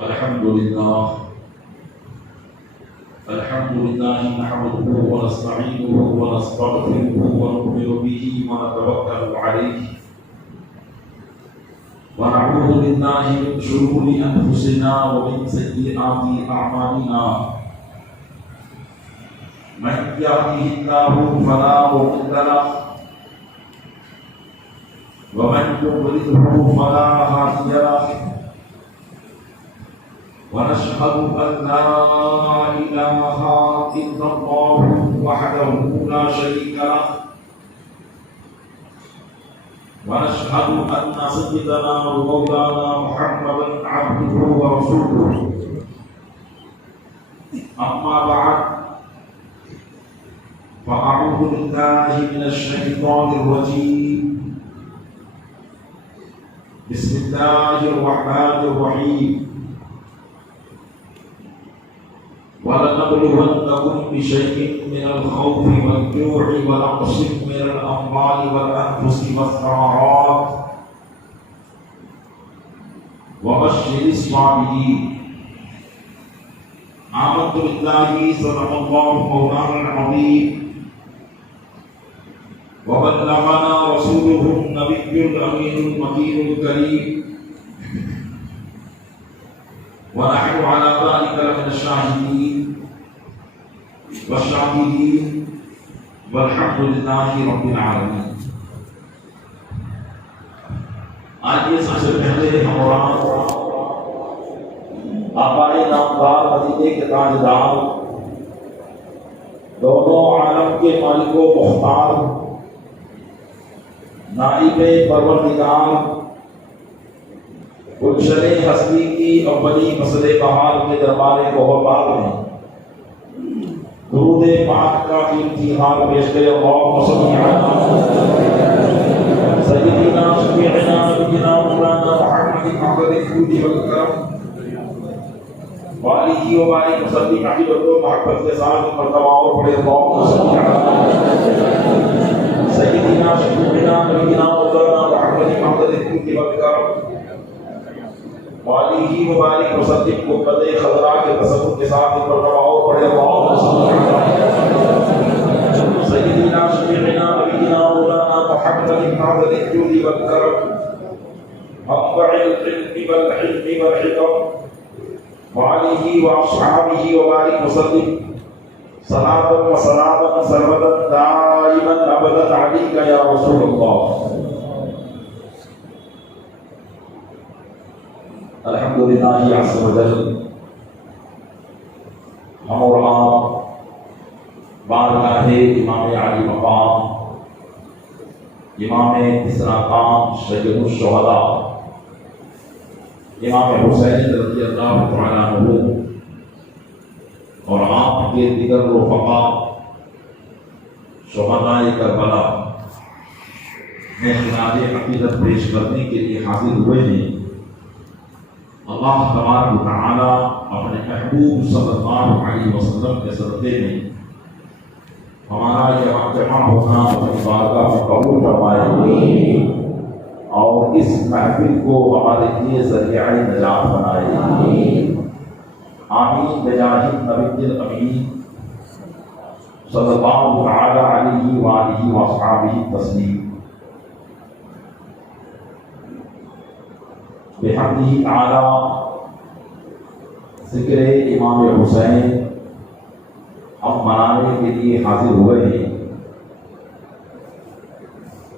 الحمد لله نحمده ونستعينه ونستغفره ونؤمن به ونتوكل عليه ونعوذ بالله من شرور انفسنا ومن سيئات اعمالنا من يهده الله فلا مضل له ومن يضلله فلا هادي له ونشهد أن لا إله إلا الله وحده لا شريك له ونشهد أن سيدنا ومولانا محمدا عبده ورسوله أما بعد فأعوذ بالله من الشيطان الرجيم بسم الله الرحمن الرحيم وَلَنَبْلُوَنَّكُمْ بِشَيْءٍ مِّنَ الْخَوْفِ وَالْجُوعِ وَنَقْصٍ مِّنَ الْأَمْوَالِ وَالْأَنفُسِ وَالثَّمَرَاتِ وَبَشِّرِ الصَّابِرِينَ آمنت بالله صدق الله مولانا العظيم وبلغنا رسوله النبي الأمين المكين الكريم ونحن على ذلك لمن الشاهدين والشاكرين والحمد لله رب العالمين. آج سب سے پہلے ہمارا آبائے نامدار مدینے کے تاجدار دونوں عالم کے مالک و مختار نائب پروردگار گلشن ہستی کی اولی فصل بہار کے دربار کوہبار میں درود پاک کا امتحان پیش کرے. اللہم صل علی سیدنا شفیعنا نبینا مولانا محمد عبد الجود والکرم وآلہ وبارک وسلم عقیدت و محبت کے ساتھ مرتبہ اور پڑھے. اللہم صل علی سیدنا شفیعنا نبینا مولانا محمد عبد الجود والکرم وآلہ وبارک وسلم کو قدے خضراء کے تصور کے ساتھ مرتبہ اور پڑھے. اللہم صل علی سیدنا شفیعنا نبینا مولانا محمد عبد الجود والکرم منبع العلم والحلم والحکم وآلہ واصحابہ وبارک وسلم صلاۃ و سلاما سرمدا دائما ابدا علیک یا رسول اللہ. الحمدللہ عز و جل ہم اور آپ بارگاہ امام علی مقام امام تسرا قام سید الشہداء امام حسین رضی اللہ تعالیٰ عنہ اور آپ کے دیگر رفقا شہداء کربلا میں خراج عقیدت پیش کرنے کے لیے حاضر ہوئے ہیں. اللہ تبارک و تعالی اپنے محبوب صلی اللہ علیہ وسلم کے صدقے میں ہمارا یہاں جمع ہونا اپنی بارگاہ میں قبول فرمائے اور اس محفل کو ہمارے لیے ذریعہ نجات بنائے. آمین بجاہ النبی الامین صلی اللہ تعالی علیہ وآلہ وصحبہ تسلیم. بحمدہ تعالی ذکر امام حسین ہم منانے کے لیے حاضر ہوئے ہیں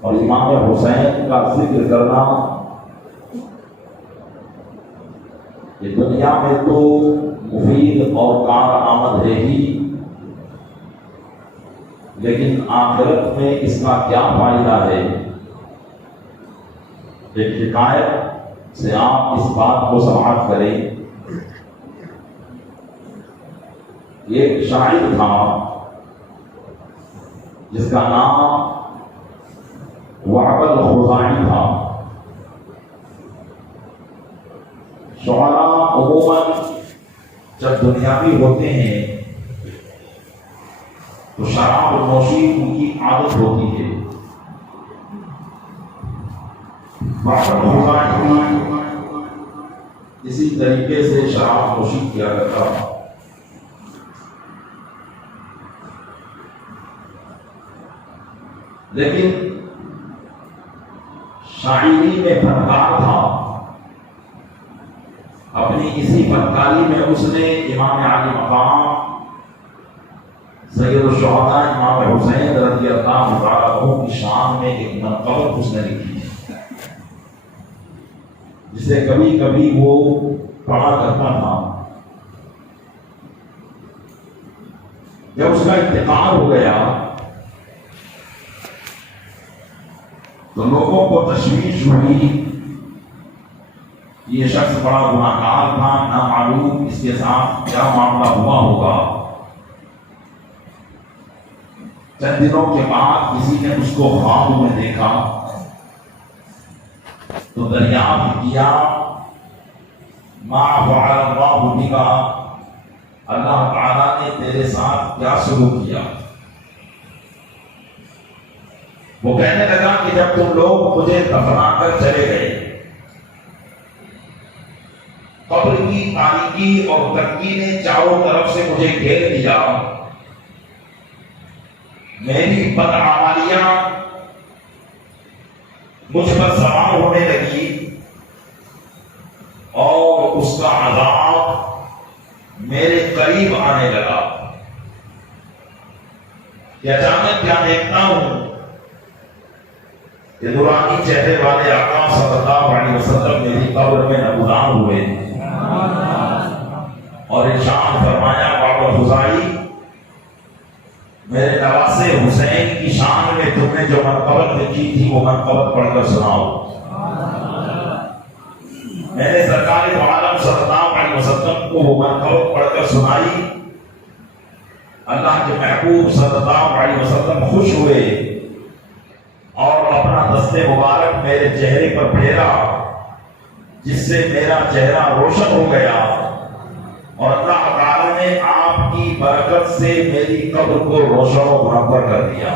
اور امام حسین کا ذکر کرنا یہ دنیا میں تو مفید اور کارآمد ہے ہی، لیکن آخرت میں اس کا کیا فائدہ ہے؟ ایک حکایت سے آپ اس بات کو سماعت کریں. ایک شاعر تھا جس کا نام وہب الخزاعی تھا. شعراء عموماً جب دنیاوی ہوتے ہیں تو شراب نوشی ان کی عادت ہوتی ہے. اسی طریقے سے شراب نوشی کیا کرتا تھا۔ لیکن شاعری میں فنکار تھا، اپنی اسی فنکاری میں اس نے امام علی مقام سید الشہداء امام حسین رضی اللہ تعالیٰ عنہ کی شان میں ایک منقبت اس نے لکھی ہے، جسے کبھی کبھی وہ پڑھا کرتا تھا۔ جب اس کا انتقال ہو گیا تو لوگوں کو تشویش ہوئی، یہ شخص بڑا گناہ گار تھا، نہ معلوم اس کے ساتھ کیا معاملہ ہوا ہوگا۔ چند دنوں کے بعد کسی نے اس کو خواب میں دیکھا تو دریافت کیا، ما فعل اللہ بک، اللہ تعالیٰ نے تیرے ساتھ کیا سلوک کیا؟ وہ کہنے لگا کہ جب تم لوگ مجھے دفنا کر چلے گئے، قبر کی تاریکی اور تنگی نے چاروں طرف سے مجھے گھیر لیا، میری بدعمالیاں مجھ پر سوار ہونے لگی اور اس کا عذاب میرے قریب آنے لگا کہ اچانک کیا دیکھتا ہوں کہ نورانی چہرے والے آقا صلی اللہ علیہ وسلم میری قبر میں نمودار ہوئے اور ارشاد فرمایا، بابا خزائی، میرے نواسے حسین کی شان میں تم نے جو منقبت لکھی تھی وہ منقبت پڑھ کر سناؤ۔ میں نے سرکار دو عالم صلی اللہ علیہ وسلم کو وہ منقبت پڑھ کر سنائی، اللہ کے محبوب صلی اللہ علیہ وسلم خوش ہوئے اور اپنا دست مبارک میرے چہرے پر پھیرا، جس سے میرا چہرہ روشن ہو گیا اور اللہ تعالی نے آپ کی برکت سے میری قبر کو روشن و منور کر دیا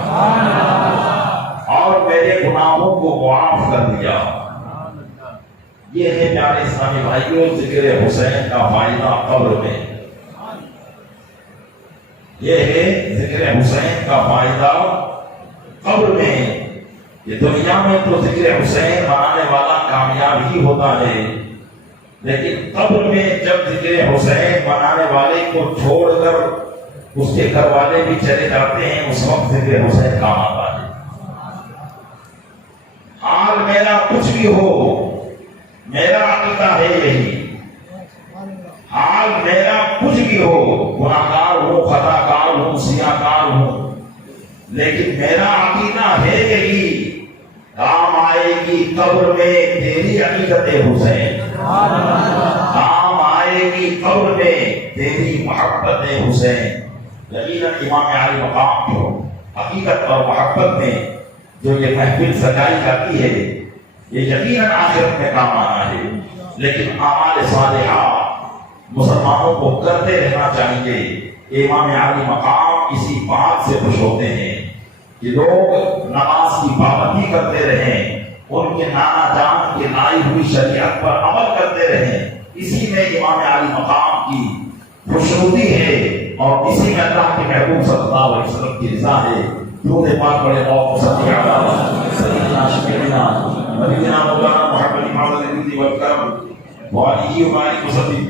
اور میرے گناہوں کو معاف کر دیا۔ یہ ہے پیارے اسلامی بھائیوں ذکر حسین کا فائدہ قبر میں، یہ ہے ذکر حسین کا فائدہ قبر میں۔ یہ دنیا میں تو ذکر حسین منانے والا کامیاب ہی ہوتا ہے، لیکن قبر میں جب ذکر حسین منانے والے کو چھوڑ کر اس کے گھر والے بھی چلے جاتے ہیں، اس وقت ذکر حسین کام آتا ہے۔ حال میرا کچھ بھی ہو، میرا عقیدہ ہے یہی، حال میرا کچھ بھی ہو، گناہگار ہوں، خطا کار ہوں، سیاہ کار ہوں، لیکن میرا عقیدہ ہے یہی، کام آئے گی قبر میں تیری عقیدت حسین، کام آئے گی قبر میں تیری محبت حسین۔ یقیناً امام علی مقام جو حقیقت اور محبت میں جو یہ محفل سجائی جاتی ہے، یہ یقیناً آخرت میں کام آنا ہے، لیکن اعمال صالحہ مسلمانوں کو کرتے رہنا چاہیے۔ امام علی مقام اسی بات سے خوش ہوتے ہیں کہ لوگ نماز کی پابندی کرتے رہیں، ان کے نانا جان کے لائی ہوئی شریعت پر عمل کرتے رہیں، اسی میں امام علی مقام کی خوشنودی ہے اور اسی میں اللہ کے محبوب صلی اللہ علیہ وسلم کی رضا ہے۔ درود پاک پڑھے اور صلی اللہ سیدنا شفیعنا نبینا مولانا محمد امام الدین والکرم وعلیہ وآلہ وسلم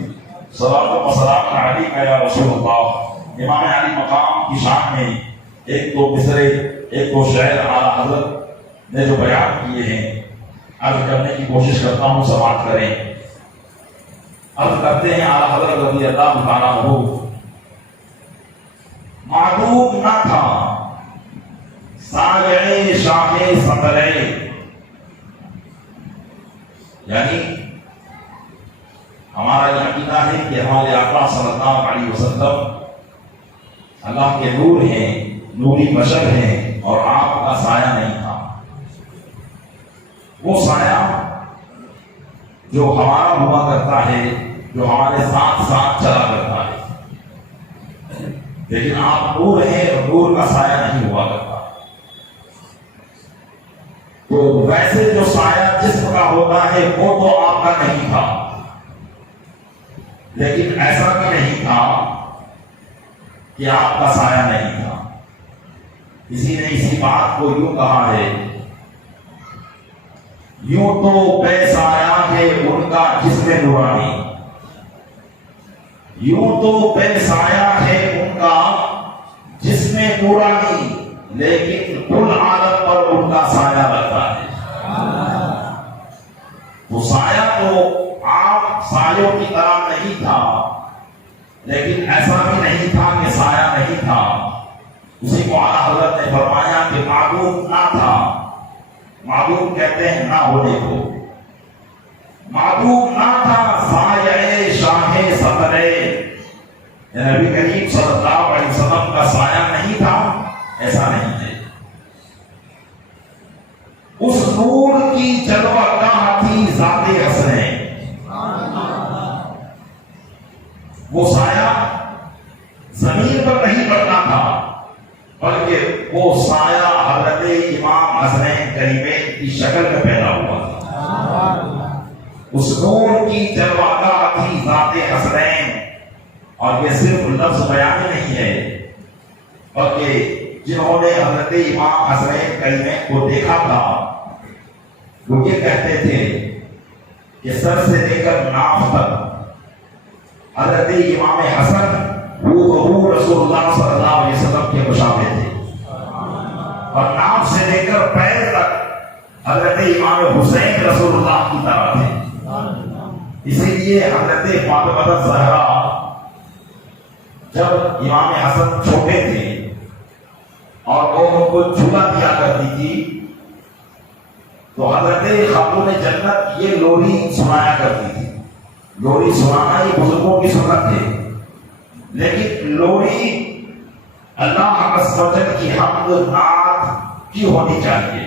صلاۃ و سلام علیک یا رسول اللہ۔ امام علی مقام کی شان میں ایک دو مصرے، ایک دو شعر اعلیٰ حضرت نے جو بیان کیے ہیں عرض کرنے کی کوشش کرتا ہوں، سماعت کریں۔ عرض کرتے ہیں اعلیٰ حضرت رضی اللہ تعالیٰ عنہ، معلوم نہ تھا ساغِ شاہ صدرے، یعنی ہمارا یہ عقیدہ ہے کہ ہمارے آقا صلی اللہ علیہ وسلم اللہ کے نور ہیں، نوری بشر ہیں اور آپ کا سایہ نہیں تھا۔ وہ سایہ جو ہمارا ہوا کرتا ہے، جو ہمارے ساتھ ساتھ چلا کرتا ہے، لیکن آپ نور ہیں اور نور کا سایہ نہیں ہوا کرتا۔ تو ویسے جو سایہ جسم کا ہوتا ہے وہ تو آپ کا نہیں تھا، لیکن ایسا بھی نہیں تھا کہ آپ کا سایہ نہیں تھا. کسی نے اسی بات کو یوں کہا ہے، یوں تو بے سایہ ہے ان کا جسم نورانی، یوں تو بے سایہ ہے ان کا جسم نورانی، لیکن کل عالم پر ان کا سایہ رہتا ہے. وہ سایہ تو عام سایوں کی طرح نہیں تھا، لیکن ایسا بھی نہیں تھا کہ سایہ نہیں تھا. اسی کو اعلیٰ حضرت نے فرمایا کہ معدوم نہ تھا. معدوم کہتے ہیں نہ ہونے کو. معدوم نہ تھا سایہ شاہ صدرے، نبی کریم صلی اللہ علیہ وسلم کا سایہ نہیں تھا، ایسا نہیں ہے. اس نور کی جلوہ گاہ تھی ذات حسنین. وہ سایہ زمین پر نہیں پڑتا تھا، بلکہ وہ سایہ حضرت امام حسنین کریمین کی شکل میں پیدا ہوا تھا. اس نور کی جلوہ گاہ تھی ذات حسنین. اور یہ صرف لفظ بیان نہیں ہے، بلکہ جنہوں نے حضرت امام حسنین کریمین کو دیکھا تھا وہ یہ کہتے تھے کہ سر سے لے کر ناف تک حضرت امام حسن وہ رسول اللہ صلی اللہ علیہ وسلم کے مشابہ تھے، اور ناف سے لے کر پیر تک حضرت امام حسین رسول اللہ کی طرح تھے. اسی لیے حضرت فاطمہ الزہرا جب امام حسن چھوٹے تھے اور وہ ان کو جھولا دیا کرتی تھی تو حضرت خاتون جنت یہ لوری سنایا کرتی تھی. لوری سنانا یہ بزرگوں کی سنت ہے، لیکن لوری اللہ عز و جل کی حمد نعت کی ہونی چاہیے،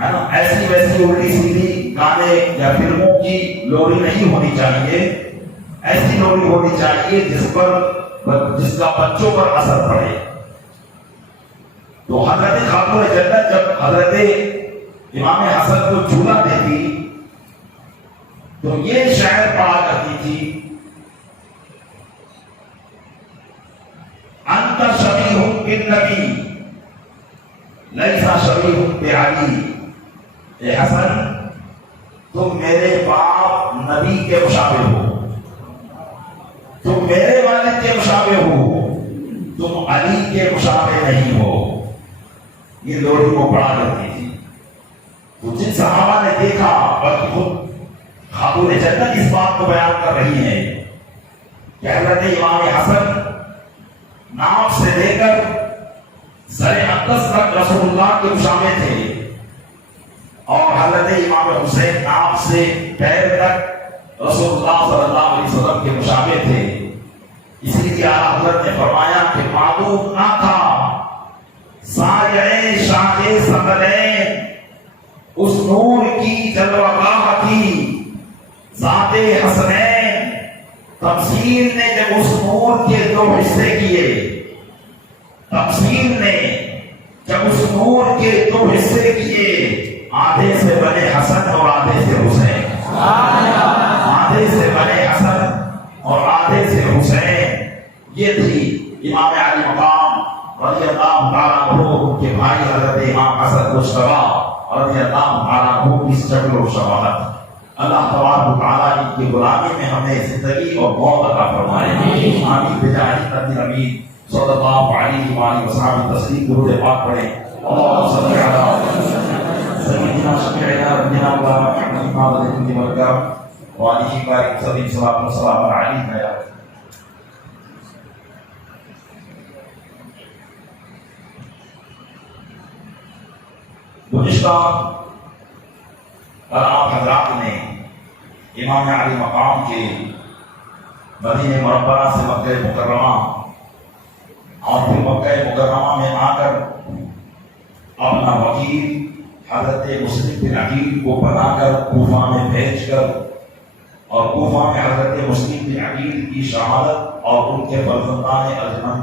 ہے نا. ایسی ویسی الٹی سیدھی گانے یا فلموں کی لوری نہیں ہونی چاہیے. ایسی لوری ہونی چاہیے جس کا بچوں پر اثر پڑے. تو حضرت خاتون جنت جب حضرت امام حسن کو جھولا دیتی تو یہ شعر پڑھا کرتی تھی، انت شبیہ بالنبی لیس شبیہ بعلی. اے حسن تم میرے باپ نبی کے مشابہ ہو، تم میرے والد کے مشابہ ہو، تم علی کے مشابہ نہیں ہو. یہ لوری کو پڑھا کرتی تھی. تو جن صحابہ نے دیکھا، بلکہ خود خاتون جنت اس بات کو بیان کر رہی ہے کہ حضرت امام حسن ناف سے لے کر سر اقدس تک رسول اللہ کے مشابہ تھے، اور حضرت امام حسین ناف سے پیر تک رسول اللہ صلی اللہ علیہ وسلم کے مشابہ تھے. اسی لیے اعلیٰ حضرت نے فرمایا کہ معدوم نہ تھا سایہ شاہ صدرین، اس نور کی جلوہ گاہ تھی ذات حسنین. تفسیر نے جب اس نور کے دو حصے کیے، تفسیر نے جب اس نور کے دو حصے کیے، آدھے سے بنے حسن اور آدھے سے حسین، آدھے سے بنے حسن اور آدھے سے حسین. یہ تھی امام علی مقام رضی اللہ تعالیٰ عنہ کے بھائی حضرت امام حسن مجتبی رضی اللہ تعالیٰ عنہ کی شکل و شباہت. اللہ تبارک و تعالیٰ ان کی غلامی میں ہمیں زندگی اور موت عطا فرمائے. آمین بجاہ نبی امین صلی اللہ علیہ وآلہ وسلم. تسلیم درود پاک پڑھیں. اللهم صل على سيدنا شفيعنا ربنا محمد وعلى آله وصحبه وسلم. صلاة وسلام عليك يا گزشتہ آپ حضرات نے امام علی مقام کے مدینہ منورہ سے مکہ مکرمہ اور پھر مکہ مکرمہ میں آ کر اپنا وکیل حضرت مسلم بن عقیل کو بنا کر کوفہ میں بھیج کر، اور کوفہ میں حضرت مسلم بن عقیل کی شہادت اور ان کے فرزندان ارجمند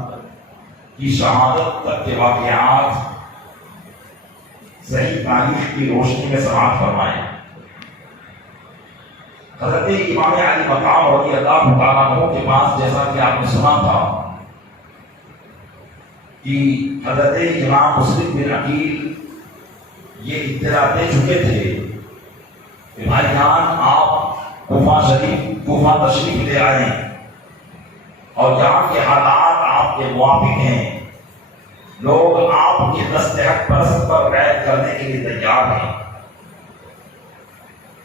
کی شہادت تک کے واقعات صحیح تاریخ کی روشنی میں سماعت فرمائے. حضرت امام علی مقام رضی اللہ تعالیٰ عنہ کے پاس جیسا کہ آپ نے سنا تھا کہ حضرت امام مسلم بن عقیل یہ اطلاع دے چکے تھے کہ بھائی جان آپ کوفہ تشریف لے آئیں اور یہاں کے حالات آپ کے موافق ہیں، لوگ آپ کے دست حق پرست پر بیعت کرنے کے لیے تیار ہیں۔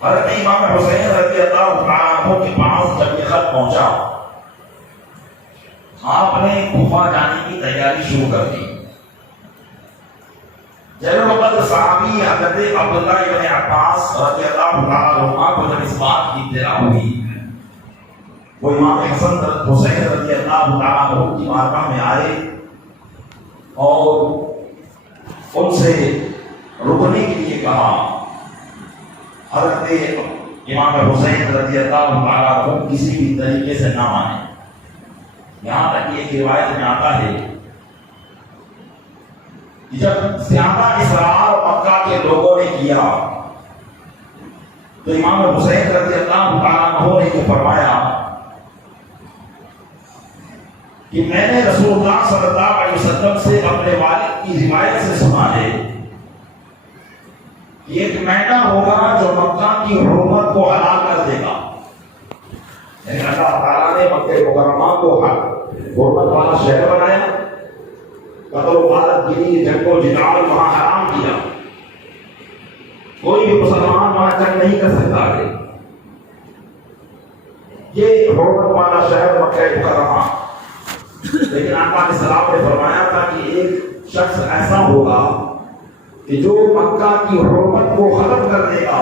حضرت امام حسین رضی اللہ تعالیٰ عنہ کے پاس جب یہ خط پہنچا، آپ نے کوفہ جانے کی تیاری شروع کر دی۔ جب وقت صحابی حضرت عبداللہ ابن عباس رضی اللہ تعالیٰ عنہ کو جب اس بات کی اطلاع ہوئی، وہ امام حسن حسین رضی اللہ تعالیٰ عنہ کی بارگاہ میں آئے اور ان سے رکنے کے لیے کہا۔ حضرت امام حسین رضی اللہ تعالیٰ عنہ کسی بھی طریقے سے نہ مانے، یہاں تک کہ ایک روایت میں آتا ہے کہ جب زیادہ اصرار مکہ کے لوگوں نے کیا تو امام حسین رضی اللہ تعالیٰ عنہ نے یہ فرمایا کہ میں نے رسول اللہ صلی اللہ علیہ وسلم سے اپنے والد کی روایت سے سنا ہے کہ ایک مہینہ ہوگا جو مکہ کی حرمت کو حلال کر دے گا، یعنی اللہ تعالیٰ نے مکہ مکرمہ کو حرمت والا شہر بنایا، قتل و غارت گری جنگ و جدال وہاں حرام کیا، کوئی بھی مسلمان وہاں جنگ نہیں کر سکتا ہے، یہ حرمت والا شہر مکہ مکرمہ۔ لیکن آقا علیہ السلام نے فرمایا تھا کہ ایک شخص ایسا ہوگا کہ جو مکہ کی حرمت کو ختم کر دے گا،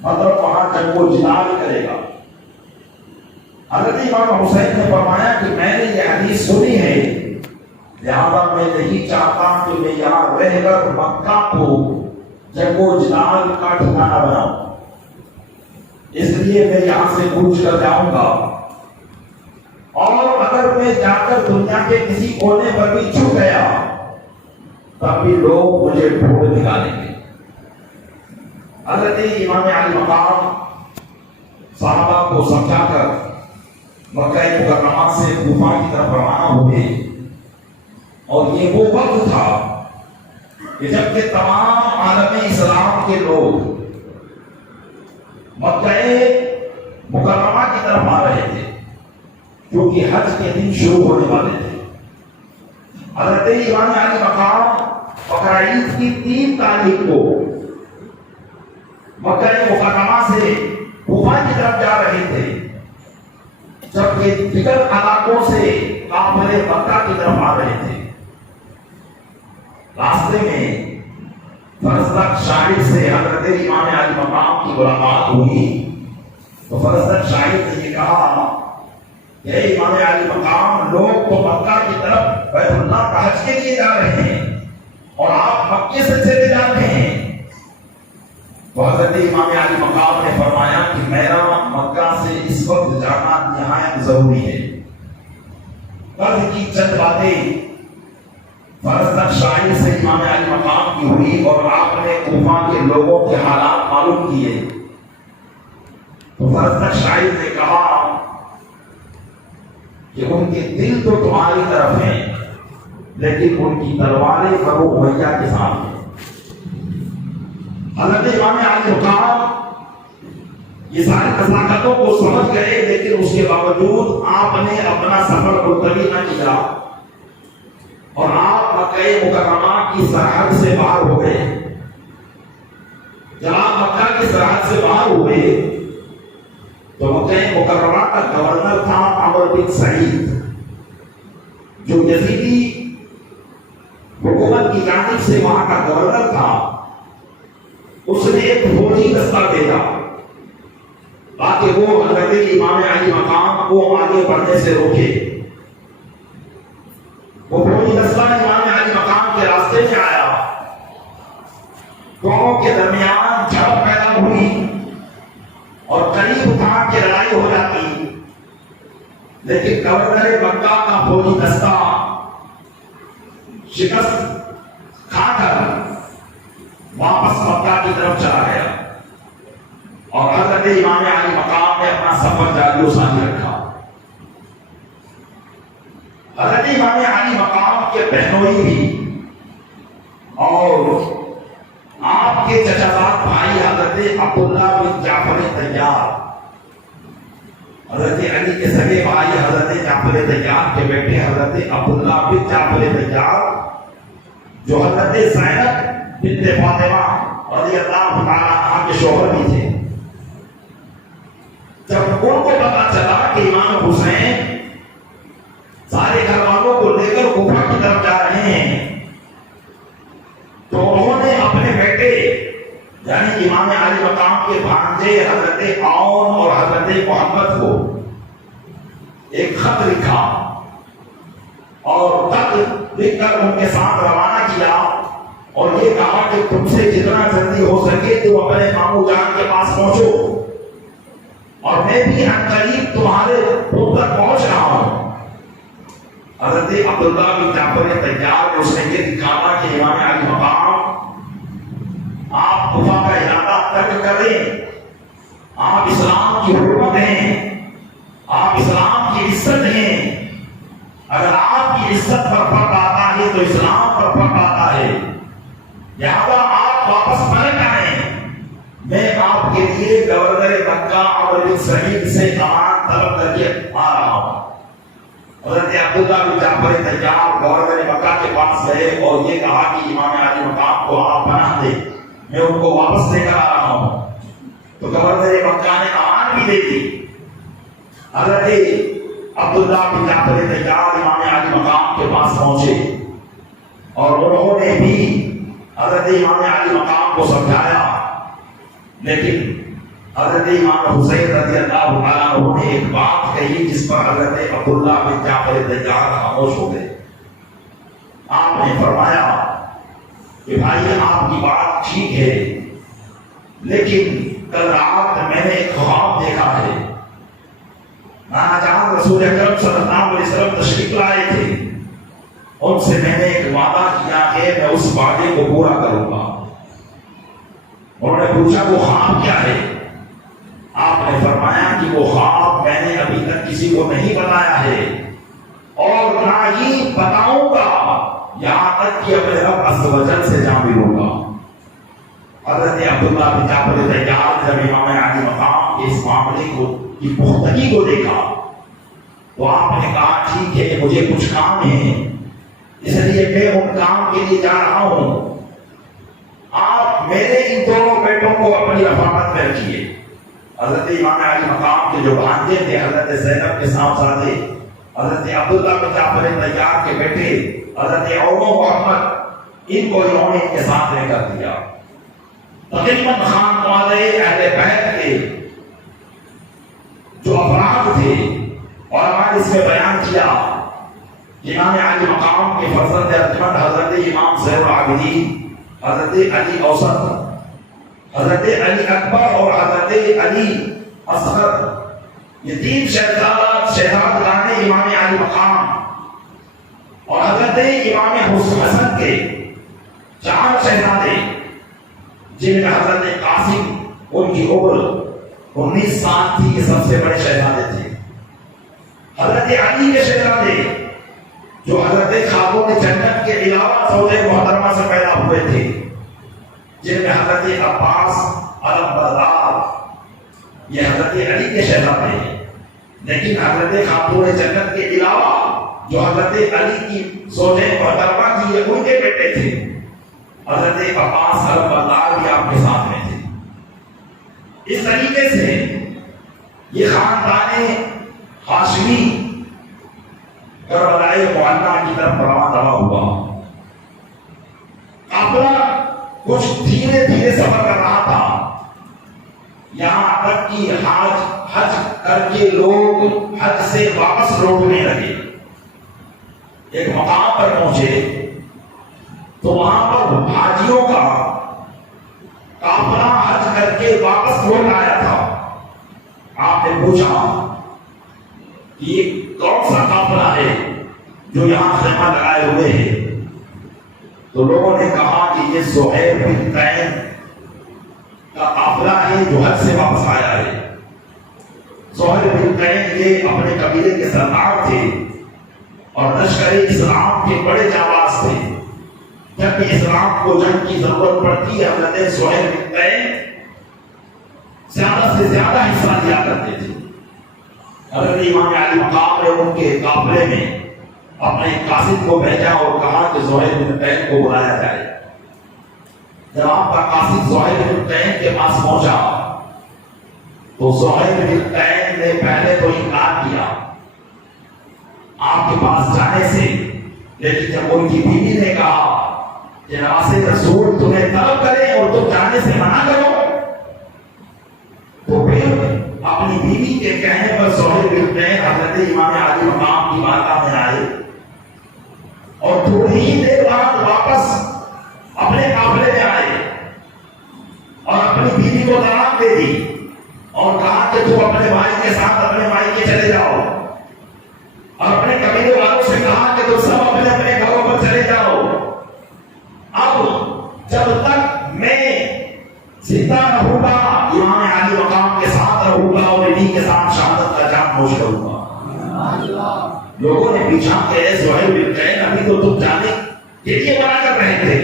مطلب وہاں جنگ و جدال کرے گا۔ حضرت امام حسین نے فرمایا کہ میں نے یہ حدیث سنی ہے، لہذا میں نہیں چاہتا کہ میں یہاں رہ کر مکہ کو جنگ و جدال کا ٹھکانہ بناؤں، اس لیے میں یہاں سے کوچ کر جاؤں گا، اور اگر میں جا کر دنیا کے کسی کونے پر بھی چھپ گیا تب بھی لوگ مجھے ڈھونڈ نکالیں گے۔ حضرت امام علی مقام صحابہ کو سمجھا کر مکہ مکرمہ سے کوفہ کی طرف روانہ ہوئے، اور یہ وہ وقت تھا کہ جب کہ تمام عالم اسلام کے لوگ مکہ مکرمہ کی طرف آ رہے تھے، کیونکہ حج کے دن شروع ہونے والے تھے۔ حضرت امام علی مقام بقرعید کی 3 تاریخ کو مکہ مکرمہ سے کوفہ کی طرف جا رہے تھے، جبکہ دیگر علاقوں سے قافلے مکہ کی طرف آ رہے تھے۔ راستے میں فرزدق شاہد سے حضرت امام علی مقام کی ملاقات ہوئی تو فرزدق شاہد نے یہ کہا کہ امام علی مقام، لوگ تو مکہ کی طرف بیت اللہ کا حج کے لیے جا رہے ہیں اور آپ مکے سے چلے جا رہے ہیں۔ تو حضرت امام علی مقام نے فرمایا کہ میرا مکہ سے اس وقت جانا نہایت ضروری ہے۔ قرض کی چند باتیں فرزدق شاہد سے امام علی مقام کی ہوئی اور آپ نے کوفہ کے لوگوں کے حالات معلوم کیے تو فرزدق شاہد نے کہا کہ ان کے دل تو تمہاری طرف ہیں لیکن ان کی تلواریں بنو امیہ کے ساتھ ہیں۔ حضرت امام علی مقام یہ ساری نزاکتوں کو سمجھ گئے، لیکن اس کے باوجود آپ نے اپنا سفر ملتوی نہ کیا اور آپ مکہ مکرمہ کی سرحد سے باہر ہو گئے۔ جب آپ مکہ کی سرحد سے باہر ہوئے تو مکہ مکرمہ کا گورنر تھا عمر بن سعید، جو یزیدی حکومت کی جانب سے وہاں کا گورنر تھا۔ اس نے ایک فوجی دستہ بھیجا تاکہ وہ حضرت امام علی مقام کو آگے بڑھنے سے روکے۔ وہ فوجی دستہ امام علی مقام کے راستے میں آیا، دونوں کے درمیان جھڑپ پیدا ہوئی اور قریب تھا کہ لڑائی ہو جاتی، لیکن گورنر مکہ کا فوجی دستہ شکست کھا کر واپس مکہ کی طرف چلا گیا اور حضرت امام علی مقام نے اپنا سفر جاری و ساری رکھا. حضرت امام علی مقام کے بہنوئی بھی اور آپ کے چچازاد بھائی حضرت عبداللہ بن جعفر طیار، حضرت علی کے سگے بھائی حضرت جعفر طیار کے بیٹے حضرت عبداللہ بن جعفر طیار، جو حضرت زینب بنت فاطمہ رضی اللہ تعالیٰ عنہ کے شوہر بھی تھے، جب ان کو پتا چلا کہ امام حسین سارے گھر والوں کو لے کر کوفہ کی طرف جا رہے ہیں، تو انہوں نے اپنے بیٹے یعنی امام علی مقام کے بھانجے حضرت عون اور حضرت محمد کو ایک خط لکھا اور خط لکھ کر ان کے ساتھ روانہ کیا اور یہ کہا کہ تم سے جتنا جلدی ہو سکے تم اپنے ماموں جان کے پاس پہنچو اور میں بھی عنقریب تمہارے روم تک پہنچ رہا ہوں. حضرت عبداللہ بن جعفر طیار نے اس نے یہ دکھایا کہ امام علی مقام آپ کوفہ کا ارادہ ترک کریں، آپ اسلام کی حرمت ہیں، آپ اسلام کی عزت ہیں، اگر آپ کی عزت پر فرق آتا ہے تو اسلام پر فرق آتا ہے، لہذا آپ واپس پلٹ آئیں، میں آپ کے لیے گورنر مکہ عمرو بن سعید سے امان طلب کر کے آ رہا ہوں. حضرت عبداللہ بن جعفر طیار گورنر مکہ کے پاس گئے اور یہ کہا کہ امام علی مقام کو آپ پناہ دیں، میں ان کو واپس لے کر آ رہا ہوں. تو گورنر مکہ نے امان بھی دے دی. حضرت عبداللہ بن جعفر طیار امام علی مقام کے پاس پہنچے اور انہوں نے بھی حضرت امام علی مقام کو سمجھایا، لیکن حضرت امام حسین رضی اللہ تعالیٰ عنہ نے ایک بات کہی جس پر حضرت عبداللہ بن جعفر طیار خاموش ہو گئے. آپ نے فرمایا کہ بھائی آپ کی بات ٹھیک ہے، لیکن کل رات میں نے ایک خواب دیکھا ہے. نانا جان رسول اکرم صلی اللہ علیہ وسلم تشریف لائے تھے، ان سے میں نے ایک وعدہ کیا ہے، میں اس وعدے کو پورا کروں گا. انہوں نے پوچھا وہ خواب کیا ہے؟ آپ نے فرمایا کہ وہ خواب میں نے ابھی تک کسی کو نہیں بتایا ہے اور نہ ہی بتاؤں گا یہاں تک کہ اپنے رب عز و جل سے جا ملوں گا. حضرت عبداللہ بن جعفر طیار جب امام علی مقام کے اس معاملے کی پختگی کو دیکھا تو آپ نے کہا ٹھیک ہے مجھے کچھ کام ہے، اس لیے میں ان کام کے لیے جا رہا ہوں، آپ میرے ان دونوں بیٹوں کو اپنی رفاقت میں رکھیے. حضرت امام علی مقام کے جو بھانجے تھے حضرت زینب کے صاحبزادے حضرت عبداللہ بن جعفر طیار کے بیٹے حضرت عون و محمد، ان کو انہوں نے ان کے ساتھ لے کر دیا. تقریباً خانوادے اہل بیت کے جو افراد تھے اور ہمارے اس میں بیان کیا امام علی مقام کے فرزند ارجمند حضرت امام زین العابدین، حضرت علی اوسط، حضرت علی اکبر اور حضرت علی اصغر، یہ تین شہزادگان امام علی مقام اور حضرت امام حسن کے چار شہزادے جن میں حضرت قاسم ان کی عمر 19 سال تھی، یہ سب سے بڑے شہزادے تھے. حضرت علی کے شہزادے جو حضرت خاتون جنت کے علاوہ زوجہ محترمہ سے پیدا ہوئے تھے، جن میں حضرت عباس علمبردار، یہ حضرت علی کے شہزادے ہیں، لیکن حضرت خاتون جنت کے علاوہ جو حضرت علی کی زوجہ محترمہ تھی یہ ان کے بیٹے تھے. حضرت عباس علمبردار بھی آپ کے ساتھ میں تھے. اس طریقے سے یہ خاندان ہاشمی کربلا معلیٰ کی طرف روانہ ہوا. قافلہ کچھ دھیرے دھیرے سفر کر رہا تھا، یہاں تک کہ حج کر کے لوگ حج سے واپس لوٹنے لگے. ایک مقام پر پہنچے تو وہاں پر حاجیوں کا قافلہ حج کر کے واپس لوٹ آیا تھا. آپ نے پوچھا کہ یہ کون سا قافلہ ہے جو یہاں خیمہ لگائے ہوئے ہیں؟ تو لوگوں نے کہا کہ یہ زہیر بن تیم کا قافلہ ہے جو حج سے واپس آیا ہے۔ زہیر بن قین یہ اپنے قبیلے کے سردار تھے اور لشکر اسلام کے بڑے جانباز تھے۔ جب بھی اسلام کو جنگ کی ضرورت پڑتی ہے حضرت زہیر بن قین زیادہ سے زیادہ حصہ لیا کرتے تھے۔ حضرت امام علی مقام نے ان کے قافلے میں اپنے قاصد کو بھیجا اور کہا کہ زہیر بن قین کو بلایا جائے۔ جب آپ کا قاصد زہیر بن قین کے پاس پہنچا تو زہیر بن قین نے پہلے تو انکار کیا آپ کے پاس جانے سے، لیکن جب ان کی بیوی نے کہا کہ نواسے رسول تمہیں طلب کرے اور تم جانے سے منع کرو، تو پھر اپنی بیوی کے کہنے پر زہیر بن قین حضرت امام علی مقام کی بارگاہ میں آئے اور تھوڑی ہی دیر بعد واپس اپنے قافلے میں آئے اور اپنی بیوی کو طلاق دے دی اور کہا کہ تم اپنے بھائی کے ساتھ اپنے بھائی کے چلے جاؤ، اور اپنے قبیلے والوں سے کہا کہ تم سب اپنے اپنے گھروں پر چلے جاؤ۔ اب جب تک میں زندہ رہوں گا امام علی مقام کے ساتھ رہوں گا اور انہی کے ساتھ شہادت کا جام نوش کروں گا۔ لوگوں نے پوچھا کہ اے زہیر بن قین ابھی تو تم جانے کے لیے منع کر رہے تھے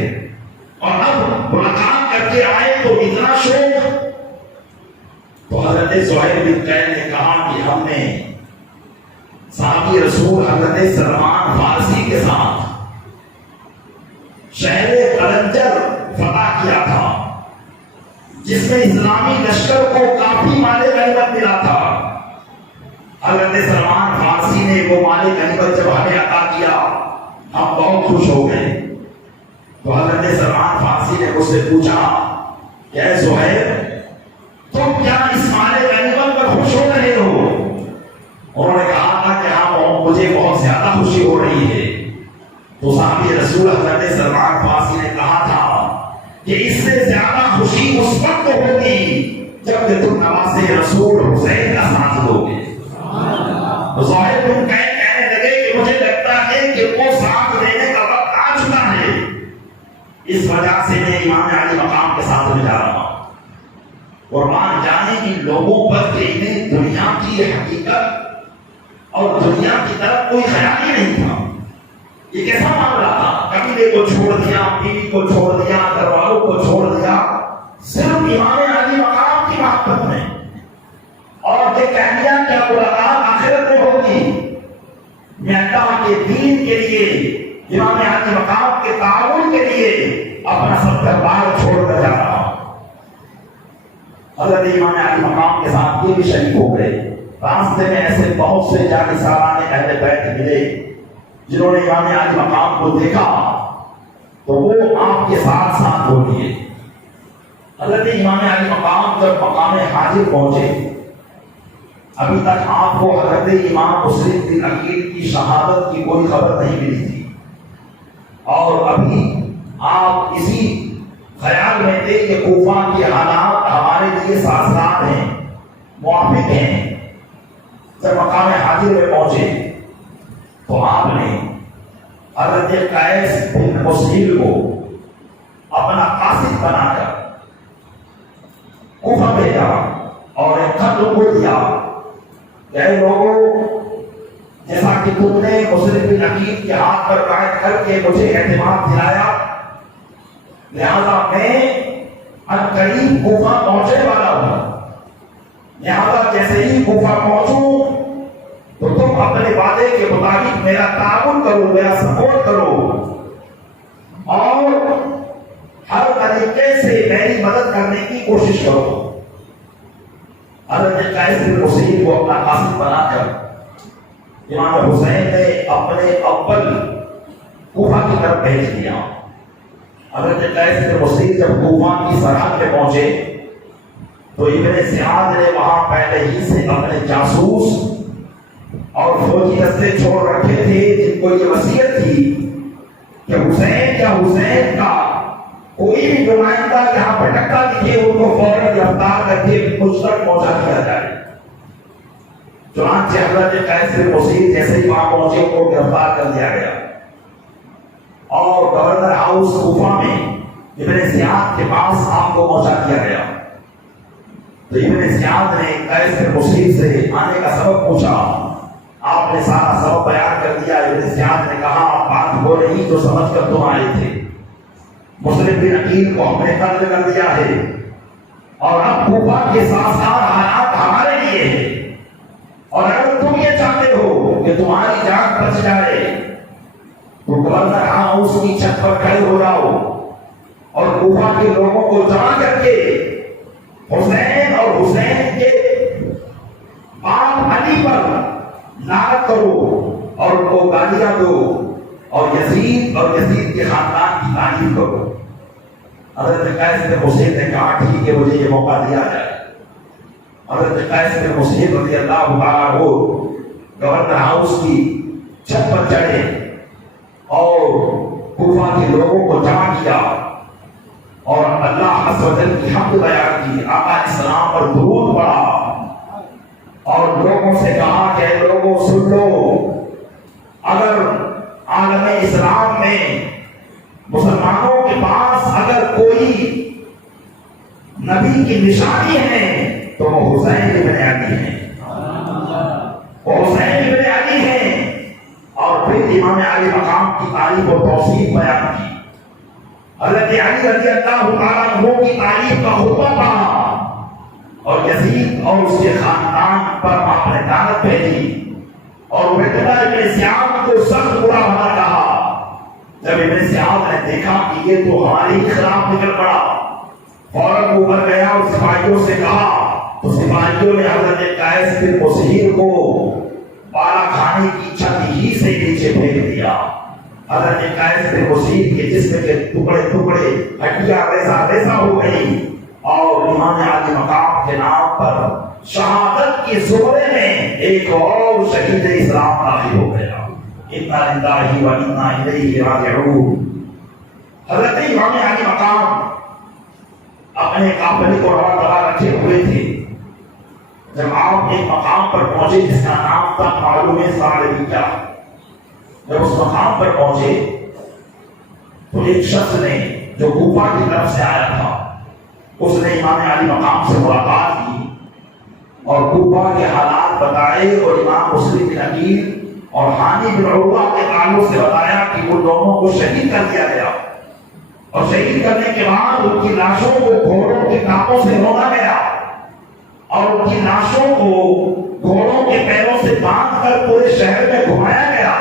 اور اب ملاقات کر کے آئے تو اتنا شوق؟ تو حضرت زہیر بن قین نے کہا کہ ہم نے صحابی رسول حضرت سلمان فارسی کے ساتھ شہر قلنجر فتح کیا تھا جس میں اسلامی لشکر کو کافی مال غنیمت ملا تھا۔ حضرت سلمان فارسی نے وہ مال غنیمت جب ہمیں عطا کیا ہم بہت خوش ہو گئے۔ تو حضرت سلمان فارسی نے مجھ سے پوچھا کہ اے زہیر تم کیا اس مال غنیمت پر خوش ہو رہے ہو؟ انہوں نے کہا تھا کہ ہاں مجھے بہت زیادہ خوشی ہو رہی ہے۔ تو صحابی رسول حضرت سلمان فارسی نے کہا تھا کہ اس سے زیادہ خوشی اس وقت ہوگی جب کہ تم نواسے رسول حسین کا ساتھ دو گے۔ تو زہیر بن قین کہنے لگے کہ مجھے لگتا ہے کہ وہ ساتھ دینے کا وقت آ چکا ہے، اس وجہ سے میں امام علی مقام کے ساتھ میں جا رہا ہوں۔ اور مان جانے کی لوگوں پر کہ انہیں دنیا کی حقیقت اور دنیا کی طرف کوئی خیال ہی نہیں تھا۔ یہ کیسا معاملہ تھا؟ قبیلے کو چھوڑ دیا، بیوی کو چھوڑ دیا، گھر والوں کو چھوڑ دیا، صرف امام علی مقام کی محبت میں، اور یہ کہہ دیا کہ ملاقات آخرت میں ہوگی۔ میں اللہ کے دین کے لیے، امام علی مقام کے تعاون کے لیے اپنا سب دربار چھوڑ کر جا رہا ہوں۔ حضرت امام علی مقام کے ساتھ یہ بھی شریک ہو گئے۔ راستے میں ایسے بہت سے جانثاران اہل بیت ملے جنہوں نے امام علی مقام کو دیکھا تو وہ آپ کے ساتھ ساتھ ہو لیے۔ حضرت امام علی مقام جب مقام حاضر پہنچے، ابھی تک آپ کو حضرت امام مسلم بن عقیل کی شہادت کی کوئی خبر نہیں ملی تھی، اور ابھی آپ اسی خیال میں تھے کہ کوفہ کے حالات ہمارے لیے سازگار ہیں، موافق ہیں۔ جب مقام حاضر میں پہنچے تو آپ نے حضرت قیس بن مسیل کو اپنا قاصد بنا کر کوفہ بھیجا اور ایک خط کو دیا کہ اے لوگوں، جیسا کہ تم نے مسلم بن عقیل کے ہاتھ پر قائد کر کے مجھے اعتماد دلایا، لہذا میں عنقریب کوفہ پہنچنے والا ہوں، لہذا جیسے ہی کوفہ پہنچوں تو تم اپنے وعدے کے مطابق میرا تعاون کرو، میرا سپورٹ کرو اور ہر طریقے سے میری مدد کرنے کی کوشش کرو۔ حضرت قیس بن مسیل کو اپنا قاصد بنا کر امام حسین نے اپنے اول کوفہ کی طرف بھیج دیا۔ حضرت قیس بن مسیل جب کوفہ کی سرحد پہ پہنچے تو ابن زیاد نے وہاں پہلے ہی سے اپنے جاسوس اور فوجی دستے چھوڑ رکھے تھے جن کو یہ وصیت تھی کہ حسین یا حسین کا کوئی بھی نمائندہ جہاں بھٹکتا دکھے ان کو فوراً گرفتار کر کے مجھ تک پہنچا دیا جائے۔ چنانچہ حضرت قیس بن مسیل جیسے ہی وہاں پہنچے ان کو گرفتار کر دیا گیا اور گورنر ہاؤس کوفہ میں ابن زیاد کے پاس آپ کو پہنچا دیا گیا۔ تو ابن زیاد نے قیس بن مسیب سے آنے کا سبب پوچھا، آپ نے سارا سبب بیان کر دیا۔ ابن زیاد نے کہا بات وہ نہیں جو سمجھ کر تم آئے تھے، مسلم بن عقیل کو ہم نے قتل کر دیا ہے اور اب کوفہ کے ساتھ حالات ہمارے لیے ہیں، اور اگر تم یہ چاہتے ہو کہ تمہاری جان بچ جائے تو گورنر ہاؤس کی چھت پر کھڑے ہو جاؤ اور کوفہ کے لوگوں کو جمع کر کے حسین اور حسین کے باپ علی پر لعنت کرو اور ان کو گالیاں دو اور یزید کے خاندان کی تعریف کرو۔ حضرت قیس بن مسیب نے کہا ٹھیک ہے، مجھے یہ موقع دیا جائے۔ حضرت قیس بن مسیب رضی اللہ تعالیٰ عنہ گورنر ہاؤس کی چھت پر چڑھے اور کوفہ کے لوگوں کو جمع کیا اور اللہ عز و جل کی حمد بیان کی، آقا اسلام پر درود پڑھا اور لوگوں سے کہا کہ لوگوں سن لو، اگر عالم اسلام میں مسلمانوں کے پاس اگر کوئی نبی کی نشانی ہے تو وہ حسین ابن علی ہیں، وہ حسین ابن علی ہیں۔ اور پھر امام علی مقام کی تعریف اور توصیف بیان کی، حضرت علی رضی اللہ تعالیٰ عنہ کی تعریف کا خطبہ پڑھا اور یزید اور اس کے خاندان پر آپ نے لعنت بھیجی اور بیٹا ابن زیاد کو سخت برا بھلا کہا۔ جب ابن زیاد نے دیکھا کہ یہ تو ہمارے ہی خلاف نکل پڑا، فوراً اوپر گیا اور سپاہیوں سے کہا، تو سپاہیوں نے حضرت قیس بن مسیب کو بالا کھانے کی چھت ہی سے نیچے پھینک دیا۔ حضرت قیس بن مسیب کے جسم کے ٹکڑے ٹکڑے ہڈیاں ریزہ ہو گئی اور امام علی مقام کے نام پر شہادت کے زمرے میں ایک اور شہید اسلام داخل ہو گیا۔ انا للہ و انا الیہ راجعون۔ حضرت امام علی مقام اپنے قافلے کو رواں دبا رکھے ہوئے تھے، جب آپ ایک مقام پر پہنچے جس کا نام تھا معلوم سالبیہ، جب اس مقام پر پہنچے تو ایک شخص نے جو کوفہ کی طرف سے آیا تھا اس نے امام علی مقام سے ملاقات کی اور کوفہ کے حالات بتائے اور امام مسلم بن عقیل اور ہانی بن عروہ کے تعلق سے بتایا کہ وہ دونوں کو شہید کر دیا گیا اور شہید کرنے کے بعد ان کی لاشوں کو گھوڑوں کے ٹانگوں سے رونا گیا اور ان کی لاشوں کو گھوڑوں کے پیروں سے باندھ کر پورے شہر میں گھمایا گیا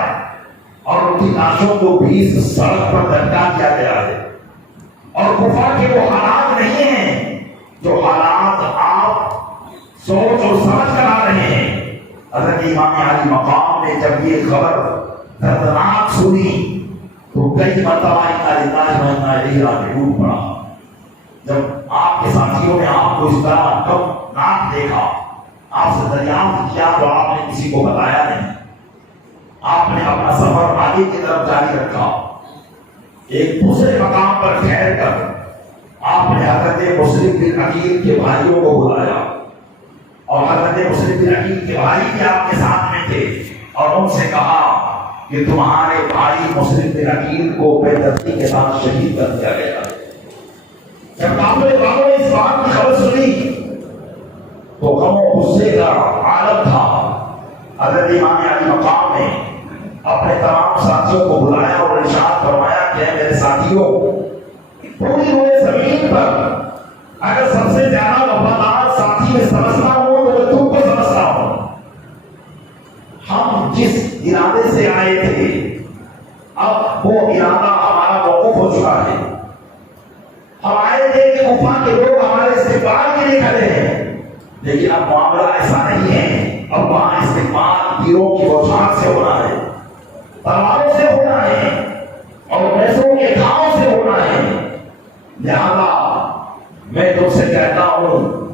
اور ان کی لاشوں کو بھی سڑک پر لٹکا دیا گیا ہے۔ اور کوفہ کے وہ حالات نہیں ہیں جو حالات آپ سوچ اور سمجھ کر آ رہے ہیں۔ حضرت امام علی مقام نے جب یہ خبر دردناک سنی تو کئی مرتبہ انا للہ و انا الیہ راجعون پڑھا۔ جب آپ کے ساتھیوں نے آپ کو اس طرح کم ناک دیکھا، آپ سے دریافت کیا تو آپ نے کسی کو بتایا نہیں، آپ نے اپنا سفر آگے کی طرف جاری رکھا۔ ایک دوسرے مقام پر ٹھہر کر آپ نے حضرت مسلم بن عقیل کے بھائیوں کو بلایا اور حضرت مسلم بن عقیل کے بھائی بھی آپ کے ساتھ میں تھے اور ان سے کہا کہ تمہارے بھائی مسلم بن عقیل کو بے دردی کے ساتھ شہید کر دیا گیا۔ جب قافلے والوں نے اس بات کی خبر سنی تو غم و غصے کا عالم تھا۔ حضرت امام علی مقام نے اپنے تمام ساتھیوں کو بلایا اور ارشاد فرمایا کہ میرے ساتھیوں، پوری ہوئے زمین پر اگر سب سے زیادہ وفادار ساتھی میں سمجھنا ہو تو میں تم کو سمجھتا ہوں۔ ہم جس ارادے سے آئے تھے اب وہ ارادہ ہمارا موقوف ہو چکا ہے۔ ہم آئے تھے کہ کوفہ کے لوگ ہمارے استقبال کے لیے کھڑے ہیں، لیکن اب معاملہ ایسا نہیں ہے۔ اب وہاں استقبال تیروں کی بوچھار سے ہونا ہے، تلواروں سے ہونا ہے اور پیسوں کے گھاؤں سے ہونا ہے۔ لہذا میں تم سے کہتا ہوں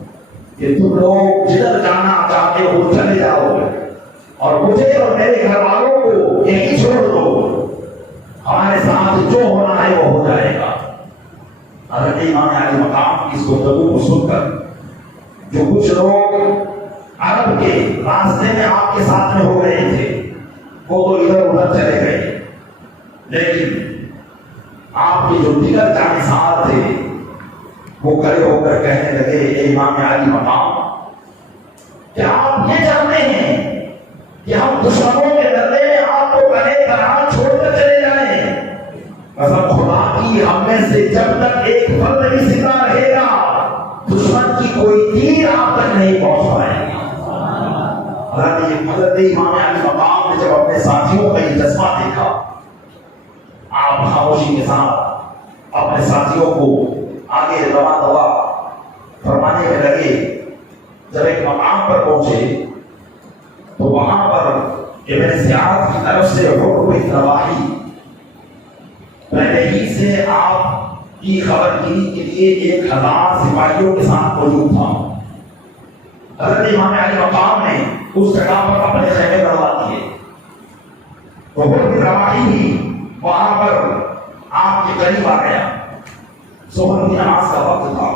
کہ تم لوگ جدھر جانا چاہتے ہو چلے جاؤ اور مجھے اور میرے گھر والوں کو یہیں چھوڑ دو، ہمارے ساتھ جو ہونا ہے وہ ہو جائے گا۔ حضرت امام علی مقام کی اس گفتگو کو سن کر جو کچھ لوگ عرب کے راستے میں آپ کے ساتھ میں ہو گئے تھے وہ تو ادھر ادھر چلے گئے، لیکن آپ کے جو دیگر جانثار تھے وہ کھڑے ہو کر کہنے لگے اے امام علی مقام، کیا آپ یہ جانتے ہیں کہ ہم دشمنوں کے ڈرنے میں آپ کو کنے طرح چھوڑ کر چلے جائیں؟ قسم خدا کی ہم میں سے جب تک ایک فرد بھی زندہ رہے گا دشمن کی کوئی تیر آپ تک نہیں پہنچ پائے گی۔ حضرت امام علی مقام نے جب اپنے ساتھیوں کا یہ جذبہ دیکھا، آپ خاموشی کے ساتھ اپنے ساتھیوں کو آگے رواں دوا فرمانے میں لگے۔ جب ایک مقام پر پہنچے تو وہاں پر ابن زیاد کی طرف سے حکم رواحی پہلے ہی سے آپ کی خبر گیری کے لیے 1000 سپاہیوں کے ساتھ موجود تھا۔ حضرت امام علی مقام نے اس جگہ پر اپنے خیمے بنوا دیے تو حکم رواحی بھی وہاں پر آپ کے قریب آ گیا۔ ظہر کی نماز کا وقت تھا۔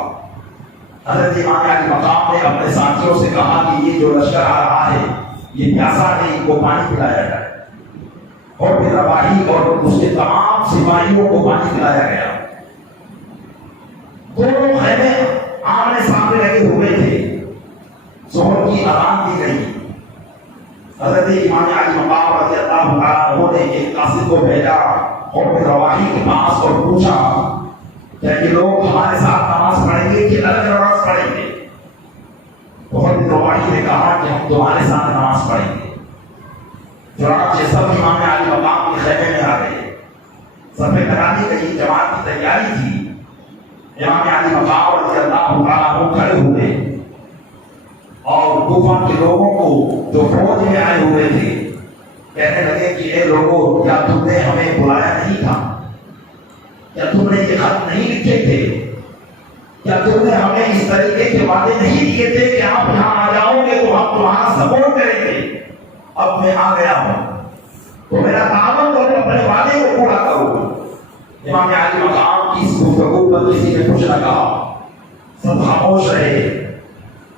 حضرت امام علی مقام نے اپنے ساتھیوں سے کہا کہ یہ جو لشکر آ رہا ہے یہ پیاسا ہے، ان کو پانی پلایا جائے، اور پھر رواحی اور اس کے تمام سپاہیوں کو پانی پلایا گیا۔ دونوں خیمے آمنے سامنے لگے ہوئے تھے۔ ظہر کی اذان دی گئی۔ حضرت امام علی مقام رضی اللہ عنہ نے ایک قاصد کو بھیجا اور پھر رواحی کے پاس اور پوچھا کہ یہ لوگ ہمارے ساتھ نماز پڑھیں گے کہ الگ نماز پڑھیں گے؟ تو حضرت رواحی نے کہا کہ ہم تمہارے ساتھ نماز پڑھیں گے۔ چنانچہ سب امام علی مقام کے خیمے میں آ گئے۔ صفیں لگانے کی جماعت کی تیاری تھی۔ امام علی مقام رضی اللہ عنہ کھڑے ہوئے اور کوفہ کے لوگوں کو جو فوج میں آئے ہوئے تھے کہنے لگے کہ اے لوگوں، کیا تم نے ہمیں بلایا نہیں تھا؟ کیا تم نے یہ خط نہیں لکھے تھے؟ کیا تم نے ہمیں اس طریقے کے وعدے نہیں دیے تھے کہ آپ یہاں آ جاؤ گے تو ہم تمہارا سپورٹ کریں گے؟ اب میں آ گیا ہوں تو میرا تعاون کرو، اپنے وعدے کو پورا کرو۔ امام علی مقام کی اس گفتگو پر کسی نے کچھ نہ کہا، سب خاموش رہے۔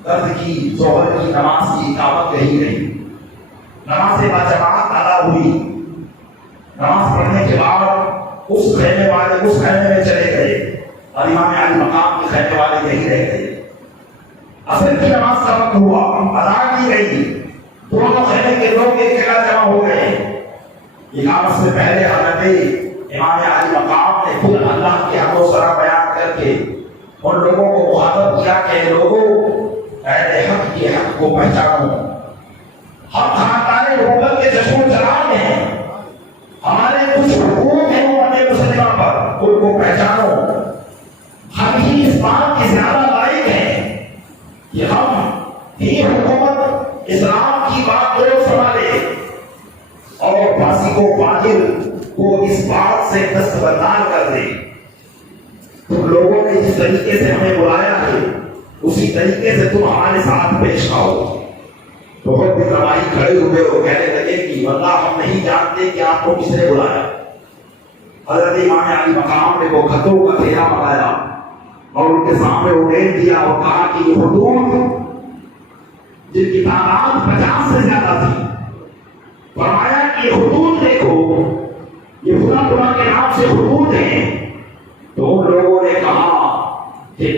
درد کی ظہر کی نماز کی اقامت کہی گئی، نماز باجماعت ادا ہوئی۔ نماز پڑھنے کے بعد اس خیمے والے اس خیمے میں چلے گئے اور امام علی مقام کے خیمے والے یہی رہ گئے۔ عصر کی نماز کا وقت ہوا، اذان دی گئی، دونوں خیمے کے لوگ ایک جگہ جمع ہو گئے۔ اقامت سے پہلے حضرت امام علی مقام نے پھر اللہ کے حق و ثنا بیان کر کے ان لوگوں کو مخاطب کیا کہ لوگوں، اہل حق کے حق کو پہچانو۔ ہم خاندان نبوت کے جشن و جلال میں ہیں، ہمارے کچھ حقوق ہیں امت مسلمہ پر، ان کو پہچانو۔ ہم ہی اس بات کی زیادہ لائق ہیں کہ ہم دین حکومت اسلام کی بات کو سنبھالے اور فاسق و فاجر کو اس بات سے دستبردار کر دے۔ تم لوگوں نے جس طریقے سے ہمیں بلایا ہے اسی طریقے سے تم ہمارے ساتھ پیش آؤ۔ بہت بھی رواحی کھڑے ہوئے اور کہنے لگے کہ واللہ ہم نہیں جانتے کہ آپ کو کس نے بلایا۔ حضرت امام علی مقام نے وہ خطوں کا گھیرا بنایا اور ان کے سامنے اڑیل دیا اور کہا کہ یہ حدود جن کی تعداد 50 سے زیادہ تھی، فرمایا کہ یہ حدود دیکھو، یہ خدا کے نام سے حدود ہیں۔ تو ان لوگوں نے کہا کہ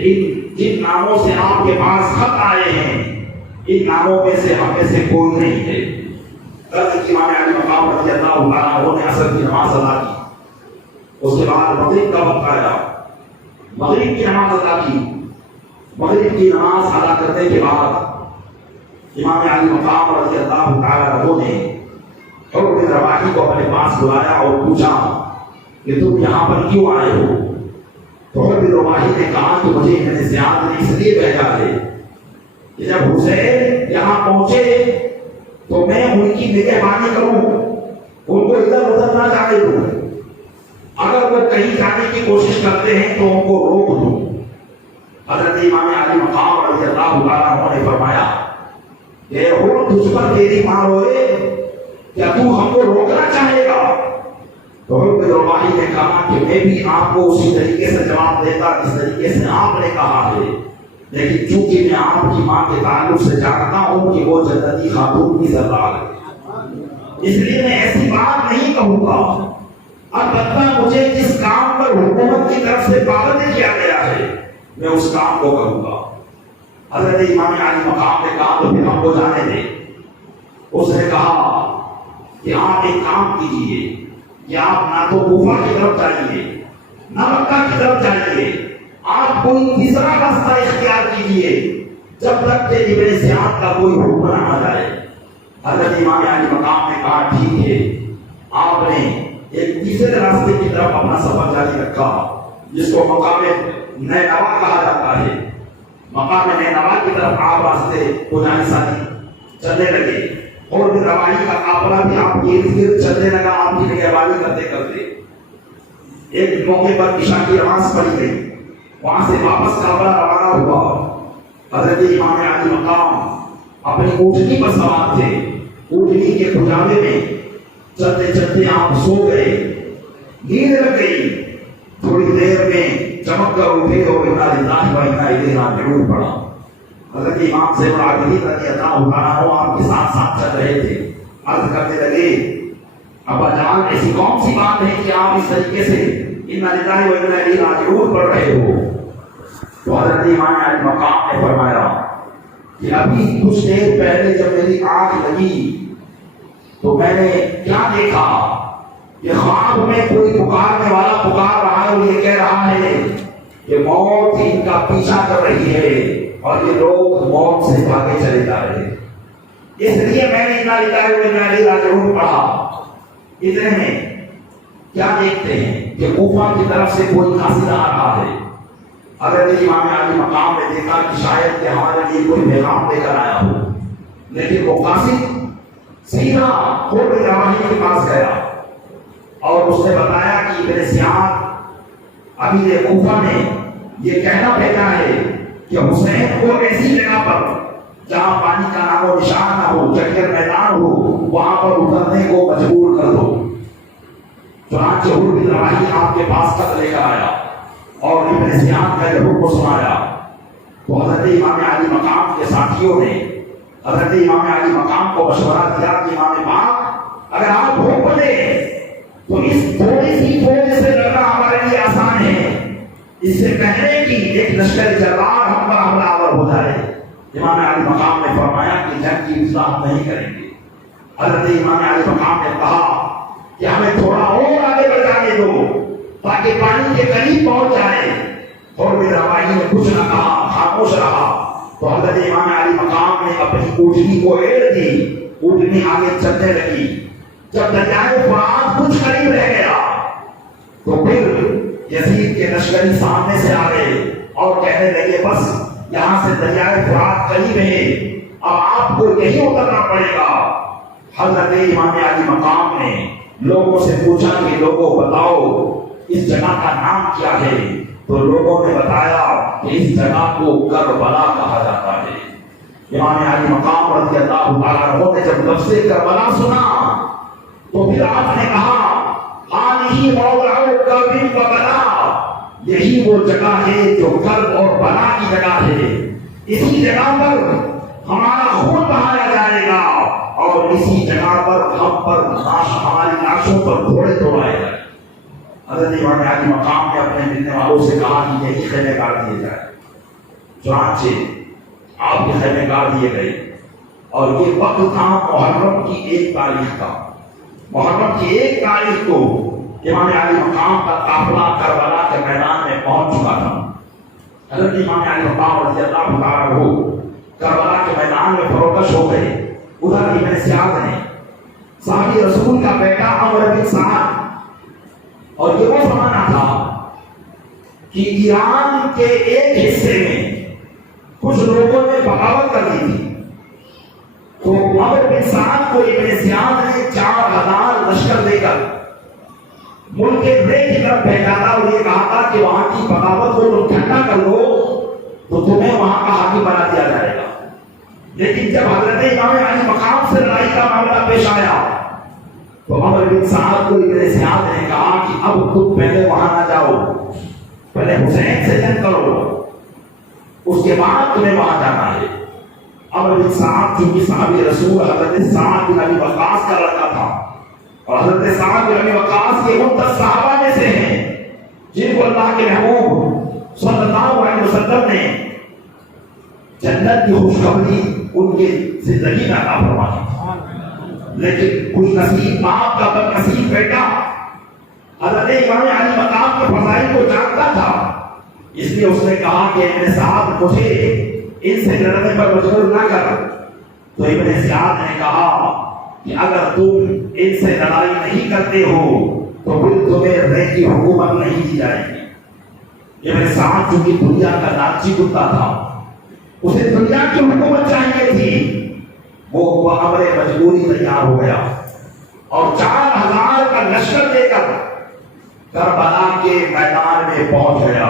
جن ناموں سے آپ کے پاس خط آئے ہیں ان ناموں میں سے ہم میں سے کوئی نہیں ہے۔ حضرت امام علی مقام رضی اللہ عنہ نے عصر کی نماز ادا کی، اس کے بعد مغرب کا وقت آیا، مغرب کی نماز ادا کی۔ مغرب کی نماز ادا کرنے کے بعد امام علی مقام رضی اللہ عنہ نے حکم رواحی کو اپنے پاس بلایا اور پوچھا کہ تم یہاں پر کیوں آئے ہو؟ تو حکم رواحی نے کہا کہ مجھے ابن زیاد نے اس لیے بھیجا ہے کہ جب حسین یہاں پہنچے تو میں ان کی نگہبانی کروں، ان کو ادھر ادھر نہ جانے دوں، اگر وہ کہیں جانے کی کوشش کرتے ہیں تو ان کو روک دوں۔ حضرت امام علی مقام رضی اللہ عنہ نے فرمایا کہ وہ تجھ پر تیری ماں روئے، کیا تو ہم کو روکنا چاہے گا؟ تو حکم رواحی نے کہا کہ میں بھی آپ کو اسی طریقے سے جواب دیتا جس طریقے سے آپ نے کہا ہے، لیکن چونکہ میں آپ کی ماں کے تعلق سے جانتا ہوں کہ وہ جنتی خاتون کی سردار ہے، اس لیے میں ایسی بات نہیں کہوں گا۔ البتہ مجھے جس کام پر حکومت کی طرف سے پابند کیا گیا ہے میں اس کام کو کروں گا۔ حضرت امام علی مقام نے کہا تو پھر ہم کو جانے دے۔ اس نے کہا کہ آپ ایک کام کیجیے کہ آپ نہ تو کوفہ کی طرف جائیے نہ مکہ کی طرف جائیے، آپ کوئی تیسرا راستہ اختیار کیجیے جب تک کہ ابن زیاد کا کوئی حکم نہ آ جائے۔ حضرت امام علی مقام نے کہا ٹھیک ہے۔ آپ نے ایک تیسرے راستے کی طرف اپنا سفر جاری رکھا جس کو مقام نینوا کہا جاتا ہے۔ مقام نینوا کی طرف آپ راستے کو جانے ساتھی چلنے لگے اور روائی کا قافلہ بھی آپ کے ارد گرد چلنے لگا، آپ کی نگہبانی کرتے کرتے۔ ایک موقع پر عشاء کی نماز پڑھی گئی، وہاں سے واپس قافلہ روانہ ہوا۔ حضرت امام علی مقام اپنی اونٹنی پر سوار تھے، اونٹنی کے کھجاوے میں چلتے چلتے آپ سو گئے، نیند لگ گئی۔ تھوڑی دیر میں چمک کر اٹھے اور انا للہ و انا الیہ راجعون پڑھا۔ حضرت امام سے علی رضی اللہ عنہ آپ کے ساتھ ساتھ چل رہے تھے، عرض کرتے لگے ابا جان ایسی کون سی بات ہے کہ آپ اس طریقے سے انا للہ و انا الیہ راجعون پڑھ رہے ہو؟ تو حضرت امام علی مقام نے فرمایا کہ ابھی کچھ دیر پہلے جب میری آنکھ لگی تو میں نے کیا دیکھا کہ خواب میں کوئی پکارنے والا پکار رہا ہے اور یہ کہہ رہا ہے کہ موت ان کا پیچھا کر رہی ہے اور یہ لوگ موت سے بھاگے چلے جا رہے ہیں۔ اس لیے میں نے انا للہ و انا الیہ راجعون پڑھا۔ اتنے میں کیا دیکھتے ہیں کہ کوفہ کی طرف سے کوئی قاصد آ رہا ہے۔ حضرت امام علی مقام نے دیکھا کہ شاید کہ ہمارے لیے کوئی پیغام لے کر آیا ہو، لیکن وہ قاصد سیدھا خود رواحی کے پاس گیا اور اس نے بتایا کہ ابن زیاد امیر کوفہ نے یہ کہنا بھیجا ہے کہ حسین کو ایسی جگہ پر جہاں پانی کا نام و نشان نہ ہو، جنگل میدان ہو، وہاں پر اترنے کو مجبور کر دو۔ چنانچہ بن رواحی آپ کے پاس خط لے کر آیا اور ابن زیاد کا حکم کو سنایا۔ تو حضرت امام علی مقام کے ساتھیوں نے حضرت امام علی مقام کو مشورہ دیا کہ امام پاک اگر آپ حکم دیں تو اس تھوڑی سی فوج سے لڑنا ہمارے لیے آسان ہے، اس سے پہلے کہ ایک لشکر جرار ہم پر حملہ آور ہو جائے۔ امام علی مقام نے فرمایا کہ جنگ کی اصلاح نہیں کریں گے۔ حضرت امام علی مقام نے کہا کہ ہمیں تھوڑا اور آگے بڑھ جانے دو تاکہ پانی کے قریب پہنچ جائے۔ اور بھی رواحی نے کچھ نہ کہا، خاموش رہا۔ تو حضرت امام علی مقام نے اپنی اونٹنی کو ایڑ دی، اونٹنی آگے چلنے لگی۔ جب دریائے فرات کچھ قریب رہ گیا تو پھر یزید کے لشکری سامنے سے آ گئے اور کہنے لگے بس یہاں سے دریائے فرات قریب ہے، اب آپ کو یہی اترنا پڑے گا۔ حضرت امام علی مقام نے لوگوں سے پوچھا کہ لوگوں بتاؤ اس جگہ کا نام کیا ہے؟ تو لوگوں نے بتایا کہ اس جگہ کو کربلا کہا جاتا ہے۔ امام علی مقام رضی اللہ تعالیٰ عنہ نے جب لفظ کربلا سنا تو پھر آپ نے کہا ہذہ موضع کرب و بلا، یہی وہ جگہ ہے جو کرب اور بلا کی جگہ ہے۔ اسی جگہ پر ہمارا خون بہایا جائے گا اور اسی جگہ پر ہم پر ہماری لاشوں پر گھوڑے دوڑائے جائیں۔ حضرت امام علی مقام نے اپنے ملنے والوں سے کہا کہ یہی خیمے گاڑ دیے جائے۔ چنانچہ آپ کے خیمے گاڑ دیے گئے اور یہ وقت تھا محرم کی 1 تاریخ کا۔ محرم کی 1 تاریخ کو امام علی مقام کا قافلہ کربلا کے میدان میں پہنچ چکا تھا۔ حضرت امام علی مقام رضی اللہ تعالیٰ عنہ کربلا کے میدان میں فروکش ہو گئے۔ ادھر ابن زیاد نے صحابی رسول کا بیٹا عمرو بن سعد، اور یہ وہ زمانہ تھا کہ ایران کے ایک حصے میں کچھ لوگوں نے بغاوت کر دی تھی، تو عمرو بن سعد کو ابن زیاد نے 4000 لشکر دے کر ملک کے بڑے کی طرف بھیجا تھا اور یہ کہا تھا کہ وہاں کی بغاوت کو تم ٹھنڈا کر لو تو تمہیں وہاں کا حاکم بنا دیا جائے گا۔ لیکن جب حضرت امام علی مقام سے لڑائی کا معاملہ پیش آیا تو عمرو بن سعد کو ابن زیاد نے کہا کہ اب تم پہلے وہاں نہ جاؤ، پہلے حسین سے جنگ کرو، اس کے بعد تمہیں وہاں جانا ہے۔ عمرو بن سعد چونکہ صحابی رسول حضرت سعد بن ابی وقاص کا لڑکا تھا اور حضرت سعد بن ابی وقاص کے ممتاز صحابہ میں سے ہیں جن کو اللہ کے محبوب صلی اللہ علیہ وسلم نے جنت کی خوشخبری ان کی زندگی میں عطا فرمائی، لیکن خوش نصیب باپ کا بد نصیب بیٹا حضرت امام علی مقام کے فضائل کو جانتا تھا، اس لیے اس نے کہا کہ ابن سعد مجھے ان سے لڑنے پر مجبور نہ کر۔ تو ابن سعد نے کہا کہ اگر تم ان سے لڑائی نہیں کرتے ہو تو پھر تمہیں رہ کی حکومت نہیں دی جائے گی۔ ابن سعد جو کہ دنیا کا لالچی کتا تھا، اسے دنیا کی حکومت چاہیے تھی، وہ امر مجبوری تیار ہو گیا اور 4000 کا لشکر لے کر کربلا کے میدان میں پہنچ گیا۔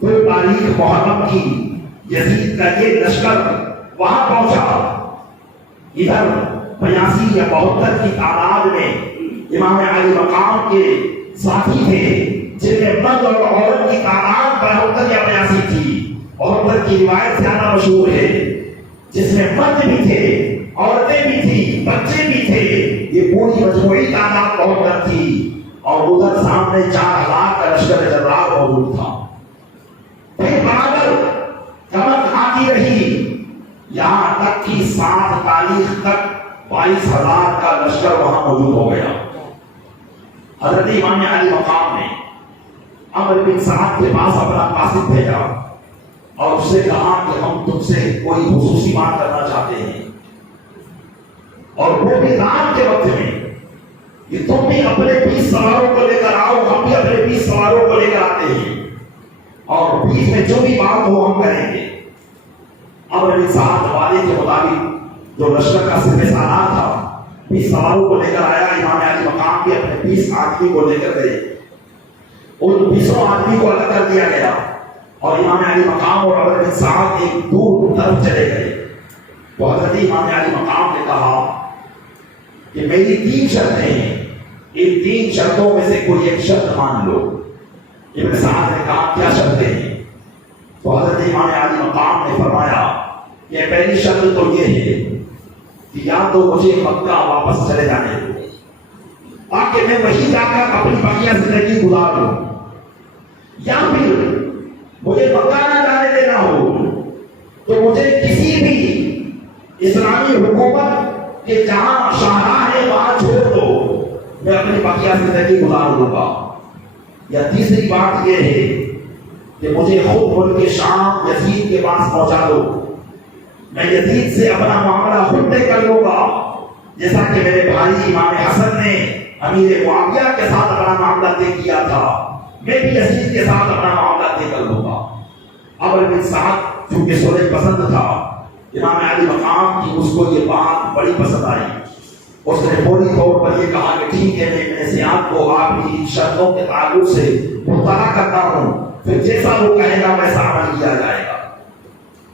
تو تاریخ محرم کی یزید کا یہ لشکر وہاں پہنچا، ادھر 85 یا 72 کی تعداد میں امام علی مقام کے ساتھی تھے، جن میں مرد اور عورت کی تعداد 72 یا 82 تھی۔ 72 کی روایت زیادہ مشہور ہے، جس میں مرد بھی تھے، عورتیں بھی تھی، بچے بھی تھے، یہ پوری مجموعی تعداد 72 تھی۔ اور ادھر سامنے 4000 کا لشکر جرار موجود تھا۔ پھر بادل چمک آتی رہی، یہاں تک کہ 7 تاریخ تک 22000 کا لشکر وہاں موجود ہو گیا۔ حضرت امام علی مقام نے عمرو بن سعد کے پاس اپنا قاصد بھیجا اور اس سے کہا کہ ہم تم سے کوئی خصوصی بات کرنا چاہتے ہیں، اور وہ بھی رات کے وقت میں، کہ تم بھی اپنے 20 سواروں کو لے کر آؤ، ہم بھی اپنے 20 سواروں کو لے کر آتے ہیں، اور بیچ میں جو بھی بات ہو ہم کریں گے۔ عمرو بن سعد وعدے کے مطابق جو لشکر کا سپہ سالار تھا 20 سواروں کو لے کر آیا، امام علی مقام کے اپنے 20 آدمی کو لے کر گئے۔ ان 20 آدمی کو الگ کر دیا گیا اور امام علی مقام اور عمرو بن سعد ایک دور طرف چلے گئے۔ تو حضرت امام علی مقام نے کہا کہ میری 3 شرطیں ہیں، ان 3 شرطوں میں سے کوئی ایک شرط مان لو۔ ابن سعد نے کہا کیا شرطیں ہیں؟ تو حضرت امام علی مقام نے فرمایا کہ پہلی شرط تو یہ ہے کہ یا تو مجھے مکہ واپس چلے جانے دو تاکہ میں وہیں جا کر اپنی بقیہ زندگی گزار لوں، یا پھر مجھے مکہ نہ جانے دینا ہو تو مجھے کسی بھی اسلامی حکومت کے جہاں شاہراہ ہے وہاں چھوڑ دو، میں اپنی بقیہ زندگی گزار لوں گا۔ یا تیسری بات یہ ہے کہ مجھے خود ملک شام یزید کے پاس پہنچا دو، میں یزید سے اپنا معاملہ خود طے کر لوں گا، جیسا کہ میرے بھائی امام حسن نے امیر معاویہ کے ساتھ اپنا معاملہ طے کیا تھا، میں بھی یزید کے ساتھ اپنا معاملہ طے کر لوں گا۔ عمرو بن سعد چونکہ صلح پسند تھا، امام علی مقام کی اس کو یہ بات بڑی پسند آئی، اس نے فوری طور پر یہ کہا کہ ٹھیک ہے، میں ابن سعد کو آپ کی شرطوں کے تعلق سے مطلع کرتا ہوں، پھر جیسا وہ کہے گا ویسا عمل کیا جائے گا۔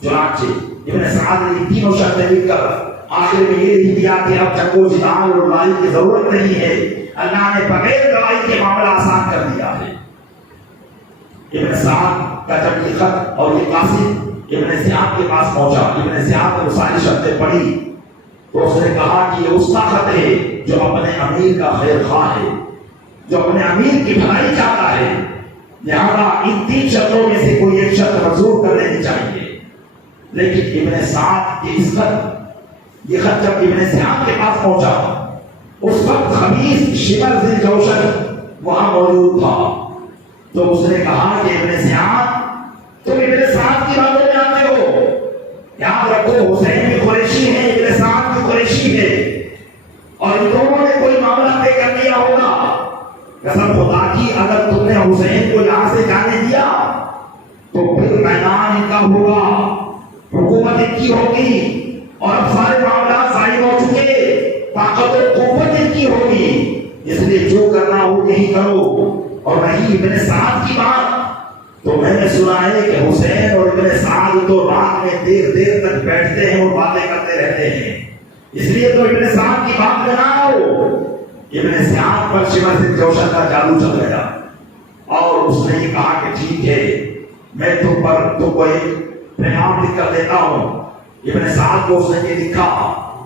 چنانچہ ابن سعد نے 3 شرطیں لکھ کر آخر میں یہ لکھ دیا کہ اب جنگ و جدال اور لڑائی کی ضرورت نہیں ہے، اللہ نے بغیر لڑائی کے معاملہ آسان کر دیا ہے۔ ابن سعد کا جب یہ خط اور یہ قاصد ابن سعد کے پاس پہنچا، ابن سعد نے وہ ساری شرطیں پڑھی تو اس نے کہا کہ یہ اس کا خط ہے جو اپنے امیر کا خیر خواہ ہے، جو اپنے امیر کی بھلائی چاہتا ہے، لہذا ان 3 شرطوں میں سے کوئی ایک شرط منظور کر لینی چاہیے۔ لیکن ابن سعد کے اس خط، یہ خط جب ابن سعد کے پاس پہنچا اس وقت خبیث شمر ذی جوشن وہاں موجود تھا، تو اس نے کہا کہ ابن سعد تم ابن سعد کی باتوں میں آتے ہو، یاد رکھو حسین بھی قریشی ہے، ابن سعد بھی قریشی ہے، اور ان دونوں نے کوئی معاملہ طے کر لیا ہوگا، قسم خدا کی اگر تم نے حسین کو یہاں سے جانے دیا تو پھر میدان ان کا ہوگا، حکومت ان کی ہوگی، اور اب سارے معاملات ظاہر ہو چکے، طاقت و قوت ان کی ہوگی، اس لیے جو کرنا ہو یہی کرو۔ اور رہی ابن سعد کی بات، تو میں نے سنا ہے کہ حسین اور ابن سعد تو رات میں دیر دیر تک بیٹھتے ہیں اور باتیں کرتے رہتے ہیں، اس لیے تو ابن سعد کی بات میں نہ آؤ۔ ابن سعد پر شمر ذی جوشن کا جادو چل گیا اور اس نے یہ کہا کہ ٹھیک ہے، میں تم کو ایک پیغام لکھ کر دیتا ہوں۔ ابن سعد کو اس نے یہ لکھا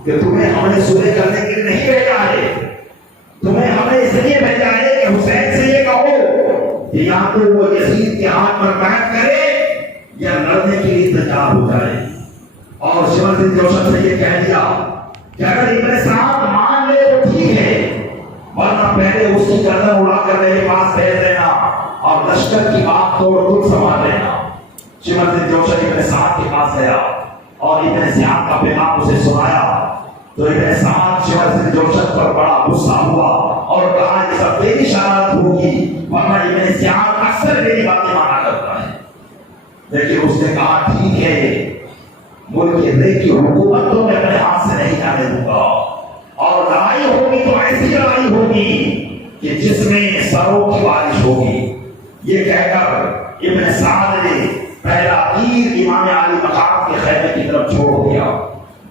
کہ تمہیں ہم نے صلح کرنے کے لیے نہیں بھیجا ہے، تمہیں ہم نے اس لیے بھیجا ہے کہ حسین سے یہ کہو کہ یا تو وہ یزید کے ہاتھ پر بیعت کرے یا لڑنے کے لیے تیار ہو جائے. اور شمر بن جوشن سے یہ کہہ دیا کہ اگر ابن سعد مان لے تو ٹھیک ہے، ورنہ پہلے اس کی گردن اڑا کر میرے پاس بھیج دینا اور لشکر کی بات توڑ خود سنبھال لینا. شمر بن جوشن ابن سعد کے پاس گیا اور ابن زیاد کا پیغام اسے سنایا تو ابن سعد شمر بن جوشن پر بڑا غصہ ہوا اور کہا یہ سب تیری شرارت ہوگی، ورنہ ابن زیاد اکثر میری باتیں مانا کرتا ہے. لیکن اس نے کہا ٹھیک ہے، ملک کی حکومت تو میں اپنے ہاتھ سے نہیں جانے دوں گا، اور لڑائی ہوگی تو ایسی لڑائی ہوگی کہ جس میں سروں کی بارش ہوگی. یہ کہہ کر ابن سعد نے پہلا تیر امام علی مقام کے خیمے کی طرف چھوڑ دیا.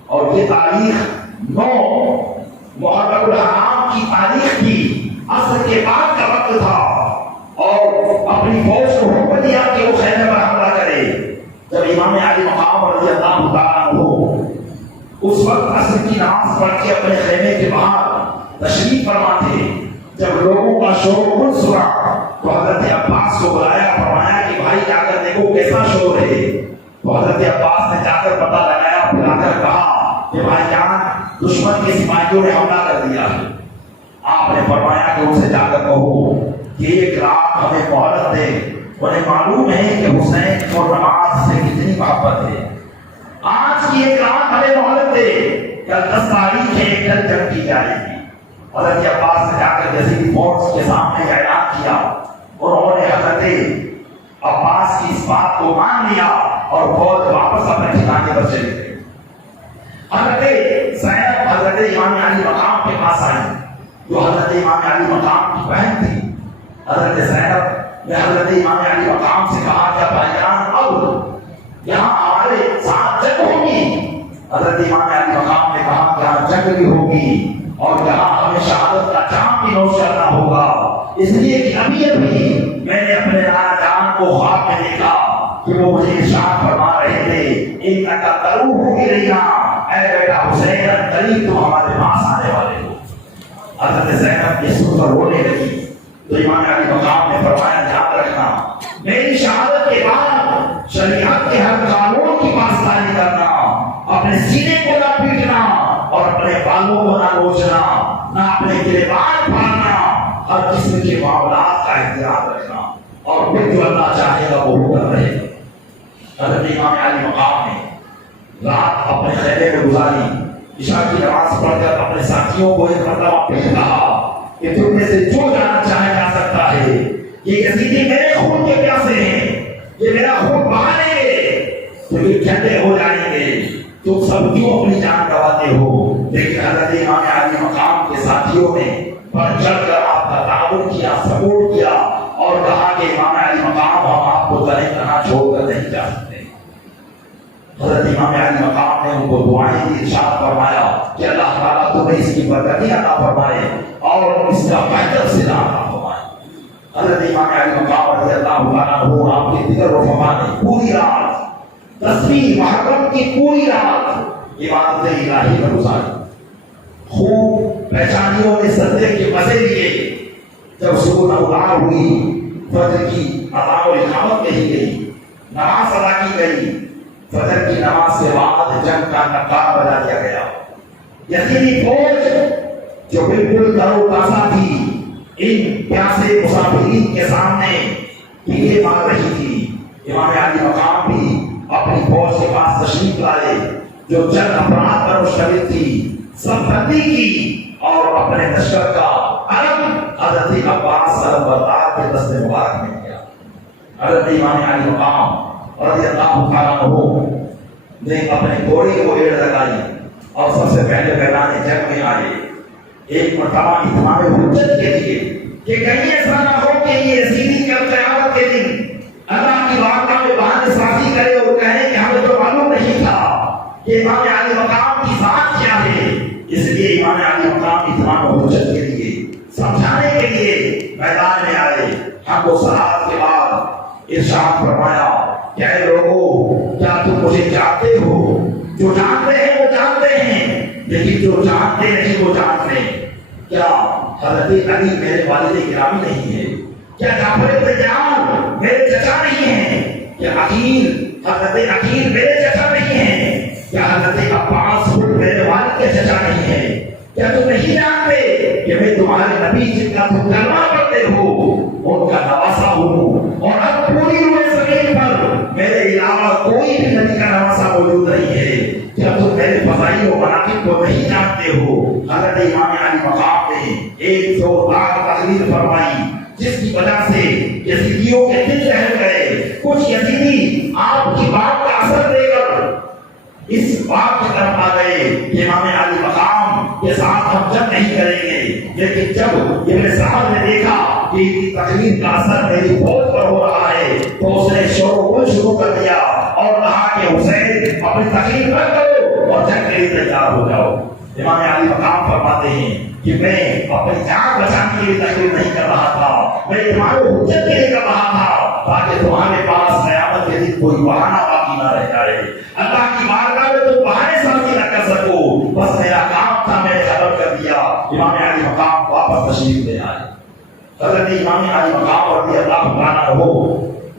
اور یہ تاریخ 9 محرم الحرام کی تاریخ تھی، عصر کے بعد کا وقت تھا، اور اپنی فوج کو حکم دیا کہ وہ خیمے پر حملہ کرے. جب امام علی مقام رضی اللہ تعالیٰ عنہ اس وقت عصر کی نماز پڑھ کے اپنے خیمے کے باہر تشریف فرما تھے، جب لوگوں کا شور غل سنا تو حضرت عباس کو بلایا، فرمایا کہ بھائی جا کر دیکھو کیسا شور ہے. تو حضرت عباس نے جا کر پتہ لگایا، پھر آ کر کہا کہ بھائی جان دشمن کے سپاہیوں نے حملہ کر دیا ہے. آپ نے فرمایا کہ ان سے جا کر کہو کہ ایک رات ہمیں مہلت دے، انہیں معلوم ہے کہ حسین کو نماز سے کتنی محبت ہے. آج کی ایک رات ہمیں مہلت دے، کل 10 تاریخ ہے، کل جنگ کی جائے گی. حضرت عباس نے جا کر یزیدی فوج کے سامنے اعلان کیا. انہوں نے حضرت عباس کی اس بات کو مان لیا اور فوج واپس اپنے ٹھکانے پر چلے گئے. حضرت زینب حضرت امام علی مقام کے پاس آئی، جو حضرت امام علی مقام کی بہن تھی. حضرت زینب نے حضرت امام علی مقام سے کہا کہ بھائی جان اب یہاں ہمارے ساتھ جنگ ہوگی. حضرت امام علی مقام نے کہا کہ یہاں جنگ بھی ہوگی اور یہاں ہمیں شہادت کا جام بھی نوش کرنا ہوگا، اس لیے کہ ابھی میں نے اپنے نانا جان کو خواب میں دیکھا کہ وہ مجھے ارشاد فرما رہے تھے انکا تروح الینا، اے بیٹا حسین قریب تو ہمارے پاس آنے والے ہو. حضرت زینب یہ سن کر رونے لگی تو امام علی مقام نے فرمایا یاد رکھنا میری شہادت کے بعد شریعت کے ہر قانون کی پاسداری کرنا، اپنے سینے کو نہ پیٹنا اور اپنے بالوں کو نہ نوچنا، نہ اپنے گریبان پھاڑنا، ہر قسم کے معاملات کا احتیاط رکھنا، اور پھر جو اللہ چاہے گا وہ کر رہے گا. حضرت امام علی مقام نے رات اپنے خیمے میں گزاری. عشاء کی نماز پڑھ کر اپنے ساتھیوں کو ایک مرتبہ پھر کہا کہ تم میں سے جو جانا چاہے جا سکتا ہے، یہ یزیدی میرے خون کے پیاسے ہیں، یہ میرا خون بہا لیں گے تو یہ ٹھنڈے ہو جائیں گے، تم سب کیوں اپنی جان گواتے ہو. لیکن حضرت امام علی مقام کے ساتھیوں نے بڑھ چڑھ کر آپ کا تعاون کیا، سپورٹ کیا اور کہا کہ امام علی مقام ہم آپ کو تنہا چھوڑ کر نہیں جا سکتے. حضرت امام علی مقام نے ان کو دعائیں دی، ارشاد فرمایا کہ اللہ تعالیٰ تمہیں اس کی برکتیں عطا فرمائے اور اس کا بہتر صلہ عطا فرمائے. حضرت امام علی مقام رضی اللہ تعالیٰ عنہ آپ کے دیگر رفقا نے پوری رات 10ویں محرم کی پوری رات عبادت الہی میں گزاری. خوب پریشانیوں نے سجدے کے مزے لیے. جب صبح نمودار ہوئی، فجر کی اذان و اقامت کہی گئی، نماز ادا کی گئی. فجر کی نماز کے بعد جنگ کا نقاب بجا دیا گیا. یزیدی فوج جو بالکل ترو تازہ تھی ان پیاسے مسافرین کے سامنے پیلے مار رہی تھی. امام علی مقام بھی اپنی فوج کے پاس تشریف لائے جو چند افراد پر مشتمل تھی. سمدھتی کی اور اپنے لشکر کا علم حضرت عباس علمبردار کے دست مبارک میں کیا. حضرت امام علی مقام رضی اللہ تعالیٰ عنہ نے اپنے گھوڑے کو ایڑ لگائی اور سب سے پہلے میدان جنگ میں آئے. ایک مرتبہ اتمام حجت کے لیے کہ کہیں ایسا نہ ہو کہ یہ یزیدی کے قیامت کے دن اللہ کی بارگاہ میں بہانے سازی کرے اور کہے کہ ہمیں تو معلوم نہیں تھا کہ امام علی مقام کی ذات کیا ہے. اس لیے امام علی مقام اتمام حجت کے لیے سمجھانے کے لیے میدان میں آئے. ہم کو صلات کے بعد ارشاد فرمایا کہ اے لوگوں کیا تم مجھے جانتے ہو؟ جو جانتے ہیں وہ جانتے ہیں، لیکن جو جانتے نہیں وہ جانتے ہیں. کیا حضرت علی میرے والد گرامی نہیں ہے؟ کیا جعفر تیار میرے چچا نہیں ہیں؟ کیا عقیل حضرت عقیل میرے چچا نہیں ہیں؟ کیا حضرت عباس میرے والد کے چچا نہیں ہیں؟ کیا تم نہیں جانتے کہ میں تمہارے نبی جن کا تم کلمہ پڑھتے ہو ان کا نواسا ہوں، اور اب پوری روئے زمین پر میرے علاوہ کوئی بھی نبی کا نواسا موجود نہیں ہے؟ کیا تم میرے فضائل و مناقب کو نہیں جانتے ہو؟ حضرت امام علی مقام نے ایک زوردار تقریر فرمائی جس کی وجہ سے یزیدیوں کے دل دہل گئے۔ کچھ یزیدی آپ کی بات کا اثر دے کر اس بات کی طرف آ گئے کہ امام علی مقام کے ساتھ ہم جنگ نہیں کریں گے، لیکن جب ابن سعد نے دیکھا کہ ان کی تقریر کا اثر میری فوج پر ہو رہا ہے تو اس نے شور و غل شروع کر دیا اور کہا کہ حسین اپنی تقریر بند کرو اور جنگ کے لیے تیار ہو جاؤ۔ امام علی مقام فرماتے ہیں کہ میں اپنی جان بچانے کے لیے تقریر نہیں کر رہا تھا، میں تمہارے حجت کے لیے کر رہا تھا تاکہ تمہارے پاس قیامت کے دن کوئی بہانہ باقی نہ رہ جائے، اللہ کی بارگاہ میں تم بہانے سازی نہ کر سکو، بس میرا کام تھا، میں نے ختم کر دیا۔ امام علی مقام واپس تشریف لے آئے۔ حضرت امام علی مقام رضی اللہ عنہ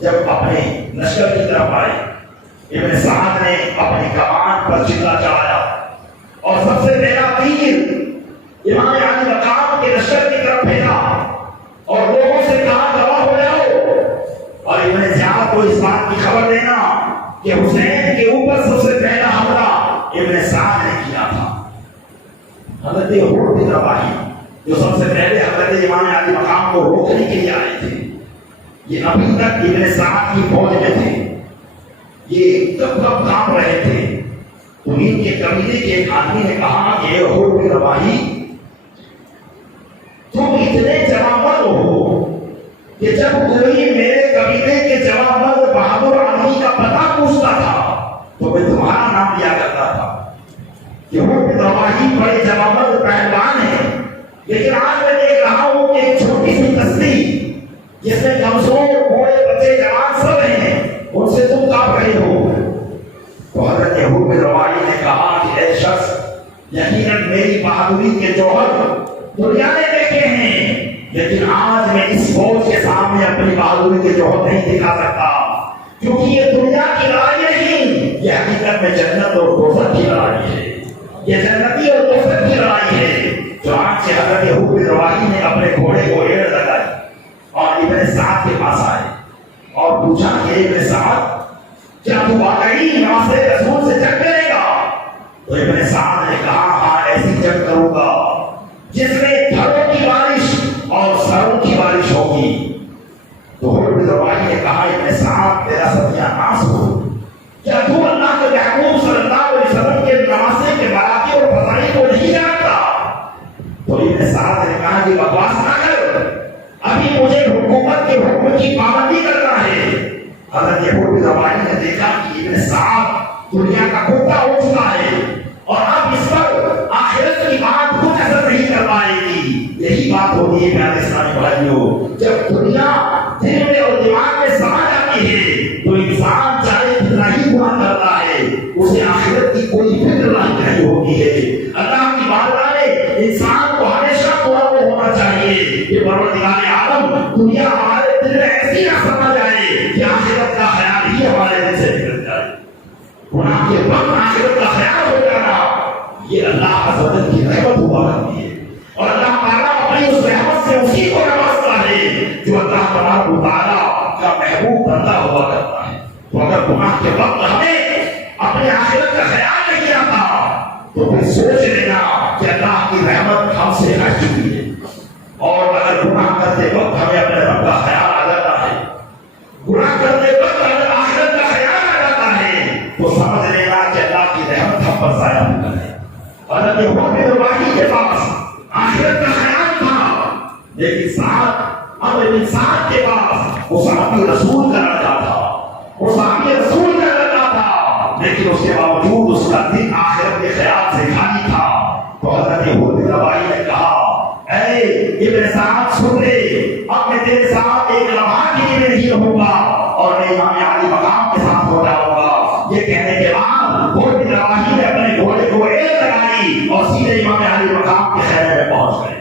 جب اپنے لشکر کی طرف آئے، ابن سعد نے اپنی کمان پر چلا چڑھایا اور سب سے پہلا تیر امام علی مقام کے لشکر کی طرف پھیرا اور لوگوں سے کہا جمع ہو جاؤ اور ابن زیاد کو اس بات کی خبر دینا کہ حسین کے اوپر سب سے پہلا حملہ ابن سعد نے کیا تھا۔ حضرت عمر بن رواحی جو سب سے پہلے حضرت امام علی مقام کو روکنے کے لیے آئے تھے، یہ ابھی تک ابن سعد کی فوج میں تھے، یہ کب کام رہے تھے، تو ان کے قبیلے کے ایک آدمی نے کہا کہ عمر بن رواحی تم اتنے جوان مرد ہو کہ جب کوئی میرے قبیلے کے جوان مرد بہادر آدمی کا پتہ پوچھتا تھا تو میں تمہارا نام لیا کرتا تھا کہ عمر بن رواحی بڑے جوان مرد پہلوان ہیں، لیکن آج میں دیکھ رہا ہوں کہ ایک چھوٹی سی تسلی جس میں کمزور بوڑھے بچے جوان سب ہیں، ان سے تم کہاں رہے ہو؟ تو حضرت عمر بن رواحی نے کہا کہ اے شخص، یقیناً میری بہادری کے جوہر دنیا نے دیکھے ہیں، لیکن آج میں اس فوج کے سامنے اپنی بہادری کے جوہر نہیں دکھا سکتا، کیونکہ یہ دنیا کی لڑائی نہیں، یہ حقیقت میں جنت اور دوزخ کی لڑائی ہے، یہ جنتی اور دوزخ کی لڑائی ہے۔ چنانچہ حضرت عمر بن رواحی نے اپنے گھوڑے کو ایڑ لگائی اور ابن سعد کے پاس آئے اور پوچھا کہ ابن سعد کیا تو واقعی ناصر رسول سے جنگ کرے گا؟ تو ابن سعد نے کہا ہاں ایسی جنگ کروں گا جس میں دھڑوں کی بارش اور سروں کی بارش ہوگی۔ تو عمر بن رواحی نے کہا ابن سعد تیرا ستیہ ناس ہو، کیا تو اللہ کے محبوب صلی اللہ علیہ وسلم کے نواسے کے مراکب اور فضائل کو نہیں جانتا؟ تو ابن سعد نے کہا کہ بکواس نہ کر، ابھی مجھے حکومت کے حکم کی پابندی کرنا ہے۔ حضرت عمر بن رواحی نے دیکھا کہ ابن سعد دنیا کا کتا ہو چکا ہے اور اب اس پر آخرت کی بات کچھ اثر نہیں کر پائے گی۔ یہی بات ہوتی ہے پیارے اسلامی بھائیوں، جب دنیا دل میں اور دماغ میں سما جاتی ہے تو انسان چاہے کتنا ہی گناہ کرتا ہے اسے آخرت کی کوئی فکر نہیں ہوتی ہے۔ اللہ کی بارگاہ میں انسان کو ہمیشہ مراقب ہونا چاہیے کہ پروردگار عالم دنیا ہمارے دل میں ایسی نہ سما جائے کہ آخرت کا خیال ہی ہمارے دل سے نکل جائے۔ گناہ کے وقت آخرت کا خیال ہو جانا یہ اللہ عز و جل کی رحمت ہوا کرتی ہے، اور اللہ تعالیٰ اپنی اس رحمت سے اسی کو نوازتا ہے جو اللہ تبارک و تعالیٰ کا محبوب بندہ ہوا کرتا ہے۔ تو اگر گناہ کے وقت ہمیں اپنے آخرت کا خیال نہیں آتا تو پھر سوچ لینا کہ اللہ کی رحمت ہم سے ہٹ چکی ہے، اور اگر گناہ کرتے وقت ہمیں اپنے رب کا خیال آ جاتا ہے، گناہ کرتے وقت اگر آخرت کا خیال آ جاتا ہے تو سمجھ لینا کہ اللہ کی رحمت ہم پر ضائع ہو گئی ہے۔ حضرت عمر بن رواحی کے پاس آخرت کا خیال تھا، لیکن ساتھ عمرو بن سعد کے پاس وہ صحابی رسول کا لڑکا تھا، وہ صحابی رسول کا لڑکا تھا، لیکن اس کے باوجود اس کا دل آخرت کے خیال سے خالی تھا۔ تو حضرت عمر بن رواحی نے کہا اے ابن سعد سن لے، اب میں تیرے ساتھ ایک لمحہ کے لیے نہیں رہوں گا اور میں امام علی مقام کے ساتھ ہو جاؤں گا۔ یہ کہنے کے بعد عمر بن رواحی نے اپنے گھوڑے کو ایڑ لگائی اور سیدھے امام علی مقام کے خیمے میں پہنچ گئے،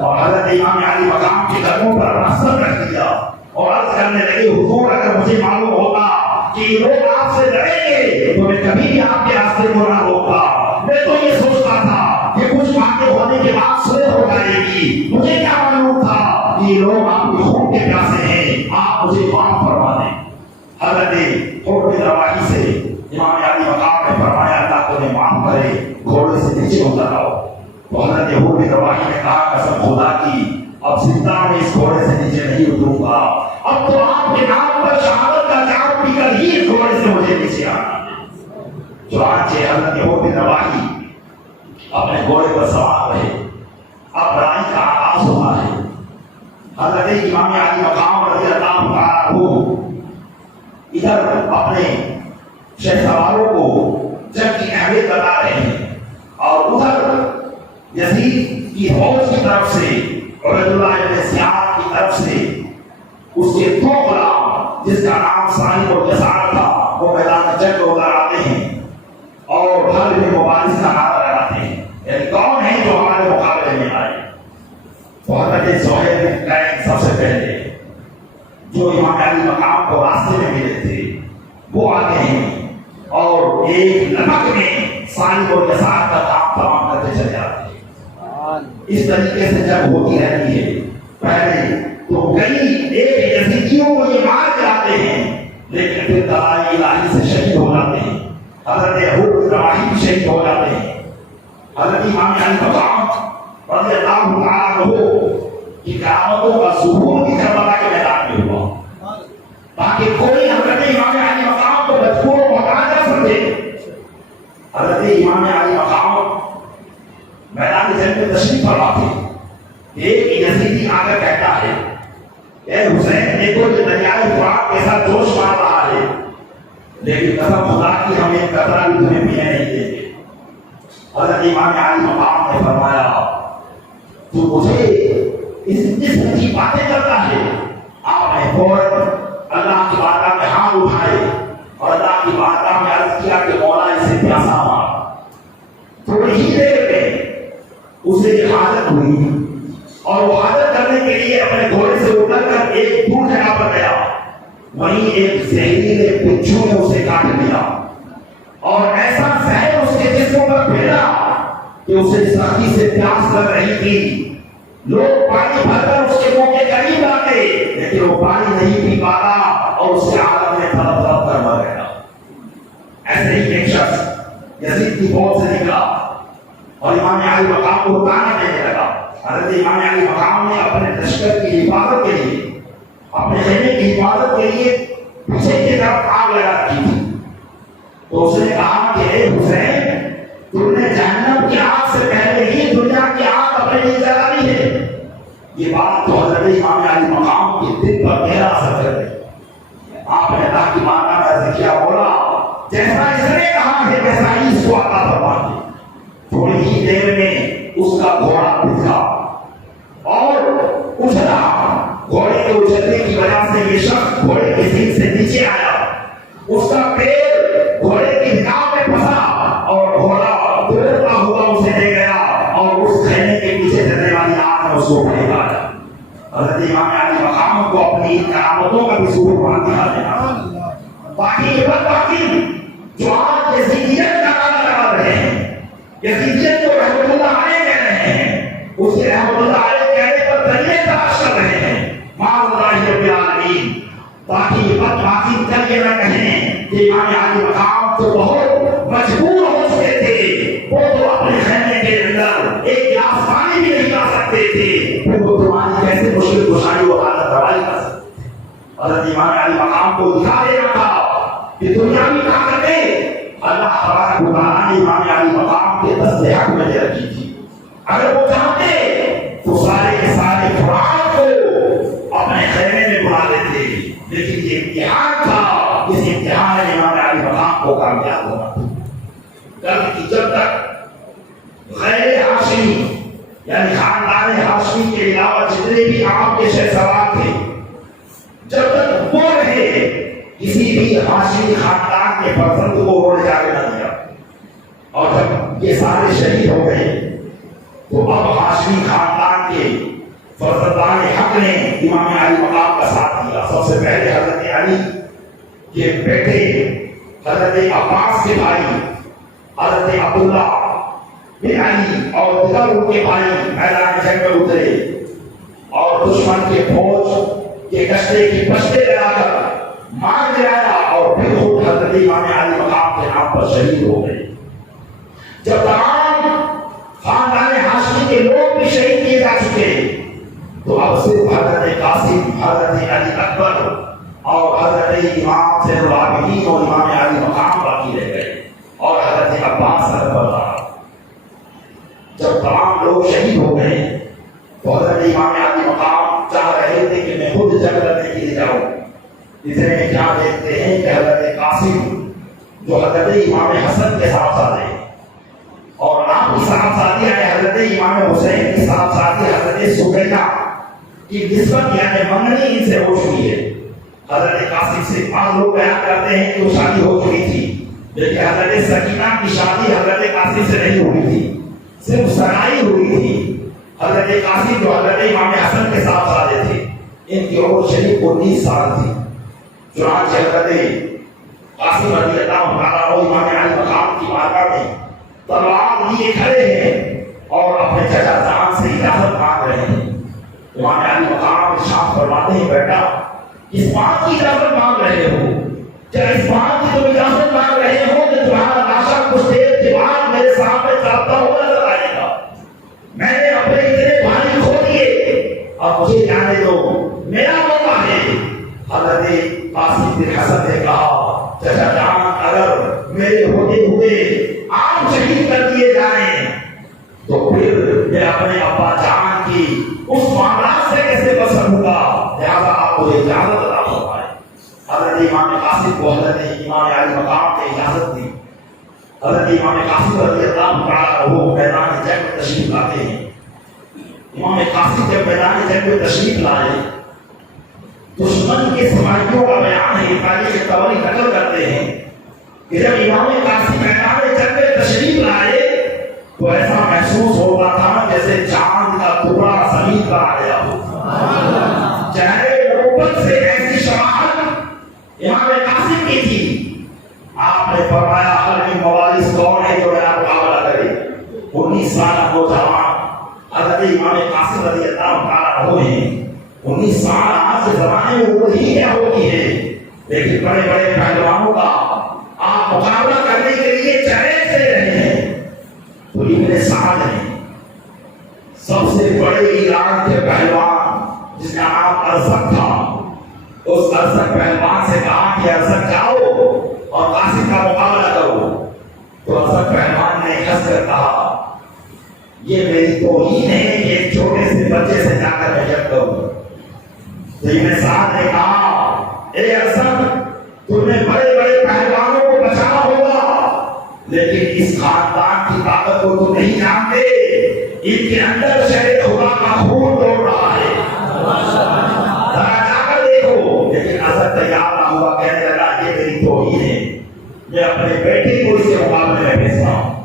اور حضرت امام علی مقام کے کے قدموں پر اپنا سر رکھ دیا اور عرض کرنے لگے حضور اگر مجھے معلوم ہوتا کہ یہ لوگ آپ سے لڑیں گے تو میں کبھی بھی آپ کے راستے کو نہ روکتا. میں تو یہ سوچتا تھا کہ کچھ باتیں ہونے کے بعد صلح ہو جائے گی. مجھے کیا معلوم تھا کہ یہ لوگ آپ کے خون کے پیاسے ہیں, آپ مجھے معاف فرما دیں. حضرت حر بن رواحی سے امام علی مقام نے فرمایا اللہ تمہیں معاف کرے, گھوڑے سے نیچے اتر آؤ. تو حضرت حر بن رواحی نے کہا قسم خدا کی اب زندہ میں اس گھوڑے سے نیچے نہیں اتروں گا, اب تو آپ کے نام پر شہادت کا جام پی کر ہی اس گھوڑے سے مجھے نیچے آنا. چنانچہ حضرت حر بن رواحی اپنے گھوڑے پر سوار رہے. اب لڑائی کا آغاز ہوا ہے. حضرت امام علی مقام رضی اللہ تعالیٰ عنہ ادھر اپنے شہ سواروں کو جنگ کی اہمیت بتا رہے ہیں اور ادھر یزید کی فوج کی طرف سے عبید اللہ ابن زیاد کی طرف سے اس کے دو غلام جس کا نام صالح اور جسار تھا وہ میدان جنگ کو اتر آتے ہیں اور حرب مبارز کا نعرہ لگاتے ہیں, یعنی کون ہے جو ہمارے مقابلے میں آئے. تو حضرت زہیر بن قین سب سے پہلے جو امام علی مقام کو راستے میں ملے تھے وہ آتے ہیں اور ایک لمح میں صالح اور جسار کا کام تمام کرتے چلے آتے ہیں. اس طریقے سے جب ہوتی رہتی ہے. پہلے تو کئی ایک یزیدیوں کو یہ مار کراتے ہیں لیکن پھر دلائی الہی سے شہید ہو جاتے ہیں. حضرت حر بن رواحی بھی شہید ہو جاتے ہیں. حضرت امام علی مقام رضی اللہ تعالیٰ عنہ کی کرامتوں کا ظہور بھی کربلا کے میدان میں ہوا تاکہ کوئی حضرت امام علی مقام کو مجبور و محتاج نہ سمجھے. حضرت امام علی مقام میدان جنگ میں تشریف فرما تھے. ایک یزیدی آ کر کہتا ہے اے حسین دیکھو یہ دریائے فرات کے ساتھ جوش مار رہا ہے لیکن قسم خدا کی ہم ایک قطرہ بھی تمہیں پینے نہیں دیں گے. حضرت امام علی مقام نے فرمایا تو مجھے اس قسم کی باتیں کرتا ہے. آپ نے فوراً اللہ کی بارگاہ میں ہاتھ اٹھائے اور اللہ کی بارگاہ میں عرض کیا کہ مولا اسے پیاسا مار. تھوڑی ہی دیر میں اسے حاجت ہوئی اور وہ حاجت کرنے کے لیے اپنے گھوڑے سے اتر کر ایک دور جگہ پر گیا. وہیں ایک زہریلے بچھو نے اسے کاٹ لیا اور ایسا زہر اس کے جسم پر پھیلا کہ اسے سختی سے پیاس لگ رہی تھی. لوگ پانی بھر کر اس کے منہ کے قریب آتے لیکن وہ پانی نہیں پی پاتا اور اس کے عالم میں تڑپ تڑپ کر مر گیا. ایسے ہی ایک شخص یزید کی فوج سے نکلا اور امام علی مقام کو تانا دینے لگا. حضرت امام علی مقام نے اپنے لشکر کی حفاظت کے لیے اپنے خیمے کی حفاظت کے لیے پیچھے کی طرف آگ لگا رکھی تھی. تو اس نے کہا کہ اے حسین تم نے جہنم کی آگ سے پہلے ہی دنیا کی آگ اپنے لیے جلا لی ہے. یہ بات تو حضرت امام علی مقام کے دل پر گہرا اثر کر گئی. آپ نے اللہ کی بارگاہ میں عرض کیا مولا جیسا اس نے کہا ہے ویسا ہی اس کو عطا فرما دے. تھوڑی ہی دیر میں اس کا گھوڑا بچھا اور اچھلا. گھوڑے کے اچھلنے کی وجہ سے یہ شخص گھوڑے کی سیٹ سے نیچے آیا. اس کا پیر گھوڑے کی رکاب میں پھنسا اور گھوڑا دوڑتا ہوا اسے لے گیا اور اس خیمے کے پیچھے چلنے والی آگ میں اس کو پھینک آیا. حضرت امام علی مقام کو اپنی کرامتوں کا بھی ظہور مان دیا دینا. باقی یہ بات باقی جو آج یزیدیت کا نعرہ لگا رہے ہیں, یزیدیت کو رحمت اللہ علیہ کہہ رہے ہیں, اس کے رحمت اللہ علیہ کہنے پر دلیل تلاش کر رہے ہیں معاذ اللہ رب العالمین, تاکہ یہ بات باقی کر یہ نہ کہیں کہ امام علی مقام تو بہت مجبور ہو چکے تھے, وہ تو اپنے خیمے کے اندر ایک گلاس پانی بھی نہیں لا سکتے تھے, پھر وہ تمہاری کیسے مشکل کشائی و حالت روائی کر سکتے. حضرت امام علی مقام کو دکھا دینا تھا کہ دنیاوی طاقتیں اللہ تبارک و تعالیٰ نے امام علی مقام کے دست حق میں دے رکھی تھی. اگر وہ چاہتے تو سارے کے سارے فرات کو اپنے خیمے میں بلا لیتے, لیکن یہ امتحان تھا, اس امتحان نے امام علی مقام کو کامیاب ہونا تھا. جب تک غیر ہاشمی یعنی خاندان ہاشمی کے علاوہ جتنے بھی آپ کے شہ سوار تھے, جب تک وہ رہے کسی بھی ہاشمی خاندان کے فرزند کو انہوں نے جانے نہ دیا. اور جب یہ سارے شہید ہو گئے تو اب ہاشمی خاندان کے فرزندان حق پاک نے امام علی مقام کا ساتھ دیا. سب سے پہلے حضرت علی کے بیٹے حضرت عباس کے بھائی حضرت عبداللہ بن علی اور دیگر ان کے بھائی میدان جنگ میں اترے اور دشمن کے فوج کے کشتے کی پشتے لگا کر مار گرایا اور پھر خود حضرت امام علی مقام کے نام پر شہید ہو گئے. جب تمام خاندان ہاشمی کے لوگ بھی شہید کیے جا چکے تو اب صرف حضرت قاسم، حضرت علی اکبر اور حضرت امام زین العابدین اور امام علی مقام باقی رہ گئے اور حضرت عباس رضی. جب تمام لوگ شہید ہو گئے تو حضرت امام علی مقام چاہ رہے تھے کہ میں خود جنگ لڑنے کے لیے جاؤں. اسے میں کیا دیکھتے ہیں کہ حضرت قاسم جو حضرت امام حسن کے صاحبزادے اور آپ کی صاحبزادی ہے حضرت امام حسین کی صاحبزادی حضرت سمیہ کی نسبت یعنی منگنی ان سے ہو چکی ہے. حضرت قاسم سے بعض لوگ بیان کرتے ہیں کہ وہ شادی ہو چکی تھی، لیکن حضرت سکینہ کی شادی حضرت قاسم سے نہیں ہوئی تھی، صرف سرائی ہوئی تھی. حضرت قاسم جو حضرت امام حسن کے صاحبزادے تھے ان کی عمر شریف 19 سال تھی. چنانچہ حضرت قاسم رضی اللہ عنہ امام علی مقام کی بارگاہ میں تلوار لیے کھڑے ہیں اور اپنے چچا جان سے اجازت مانگ رہے ہیں. امام علی مقام ارشاد فرماتے ہیں بیٹا اس بات کی اجازت مانگ رہے ہو، کیا اس بات کی تم اجازت مانگ رہے ہو کہ تمہارا لاشا کچھ دیر کے بعد میرے سامنے چلتا ہوا نظر آئے گا؟ میں نے اپنے اتنے بھائی کھو دیے اور مجھے جانے دو، میرا موقع ہے. حضرت قاسم بن حسن نے کہا چچا جان اگر میرے ہوتے ہوئے آپ شہید کر دیے جائیں تو پھر میں اپنے ابا جان کی اس معاملات سے کیسے بچ سکوں گا؟ لہٰذا آپ مجھے اجازت عطا فرمائیں. حضرت امام قاسم کو حضرت امام علی مقام نے اجازت دی. حضرت امام قاسم رضی اللہ عنہ وہ میدان جنگ میں تشریف لاتے ہیں. امام قاسم جب میدان جنگ میں تشریف لائے دشمن کے سپاہیوں کا بیان ہے، تاریخ طبری نقل کرتے ہیں کہ جب امام قاسم میدان جنگ میں تشریف لائے تو ایسا محسوس ہوتا تھا جیسے چاند کا ٹکڑا زمین پر آیا ہو. چہرے اوپر سے ایسی شماعت امام قاسم کی تھی. آپ نے فرمایا ہر موالس کون ہے جو میرا مقابلہ کرے؟ 19 سالہ نوجوان حضرت امام قاسم رضی اللہ عنہ ہیں. 19 سال آج کے زمانے میں عمر ہی کیا ہوتی ہے، لیکن بڑے بڑے پہلوانوں کا آپ مقابلہ کرنے کے لیے چہرے سے رہے ہیں. تو ابن سعد نے سب سے بڑے ایران کے پہلوان جس کا نام ارزق تھا، اس ارزق پہلوان سے کہا کہ ارزق جاؤ اور قاسم کا مقابلہ کرو. تو ارزق پہلوان نے ہنس کر کہا یہ میری توہین ہے کہ ایک چھوٹے سے بچے سے جا کر میں جنگ کروں. تو ابن سعد نے کہا اے ارزق تم نے بڑے بڑے پہلوانوں کو بچانا ہوگا، لیکن اس خاندان کی طاقت کو تم نہیں جانتے، ان کے اندر شہر خدا کا خون دوڑ رہا ہے، ذرا جا کر دیکھو. لیکن ارزق تیار نہ ہوا، کہنے لگا یہ میری توہین ہے، میں اپنے بیٹے کو اس کے مقابلے میں بھیجتا ہوں.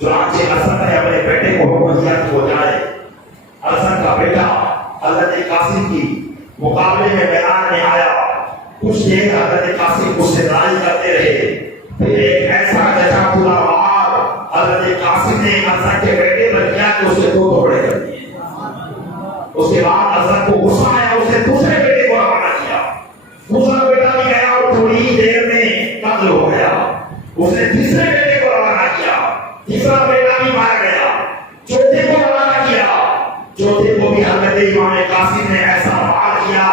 چنانچہ ارزق نے اپنے بیٹے کو حکم دیا کہ وہ جائے. ارزق کا بیٹا حضرت قاسم کی مقابلے میں میدان میں آیا. کچھ دیر حضرت قاسم کو سرداری کرتے رہے. پھر ایک ایسا ججا پورا وار حضرت قاسم نے ارزق کے بیٹے پر کیا کہ اسے 2 ٹکڑے کر دیے. اس کے بعد ارزق کو غصہ آیا، اسے دوسرے بیٹے کو روانہ کیا. دوسرا بیٹا بھی گیا اور تھوڑی ہی دیر میں قتل ہو گیا. اس نے تیسرے بیٹے کو روانہ کیا، تیسرا بیٹا بھی مارا گیا. چوتھے کو روانہ کیا، چوتھے کو بھی حضرت امام قاسم نے ایسا وار کیا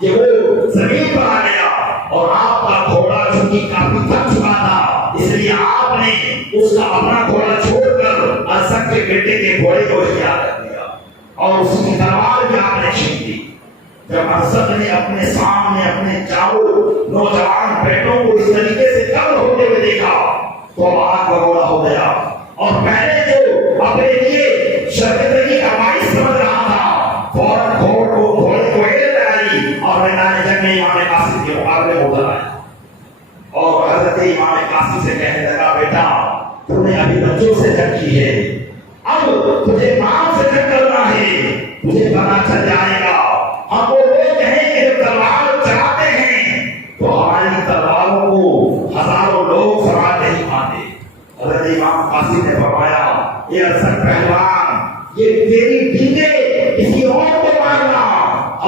کہ وہ زمین پر آ گیا. اور آپ کا گھوڑا چونکہ کافی تھک چکا تھا، اس لیے آپ نے اس کا اپنا گھوڑا چھوڑ کر ارزق کے بیٹے کے گھوڑے کو اختیار کر دیا اور اس کی تلوار بھی آپ نے چھین لی. جب ارزق نے اپنے سامنے اپنے چاروں نوجوان بیٹوں کو اس طریقے سے قتل ہوتے ہوئے دیکھا تو آگ بگولا ہو گیا. اور پہلے جو اپنے لیے شرکتگی کا باعث سمجھ رہا تھا فوراً گھوڑے کو ایڑ ڈالی اور میدان جنگ میں امام قاسم کے مقابلے میں اتر آیا. اور حضرت امام قاسم سے کہنے لگا بیٹا تم نے ابھی بچوں سے جنگ کی ہے، اب تجھے ماں سے جنگ کرنا ہے. تجھے پتا چل جائے گا یہ ارسد پہلوان یہ تیری ڈیندے کسی اور کو مارنا،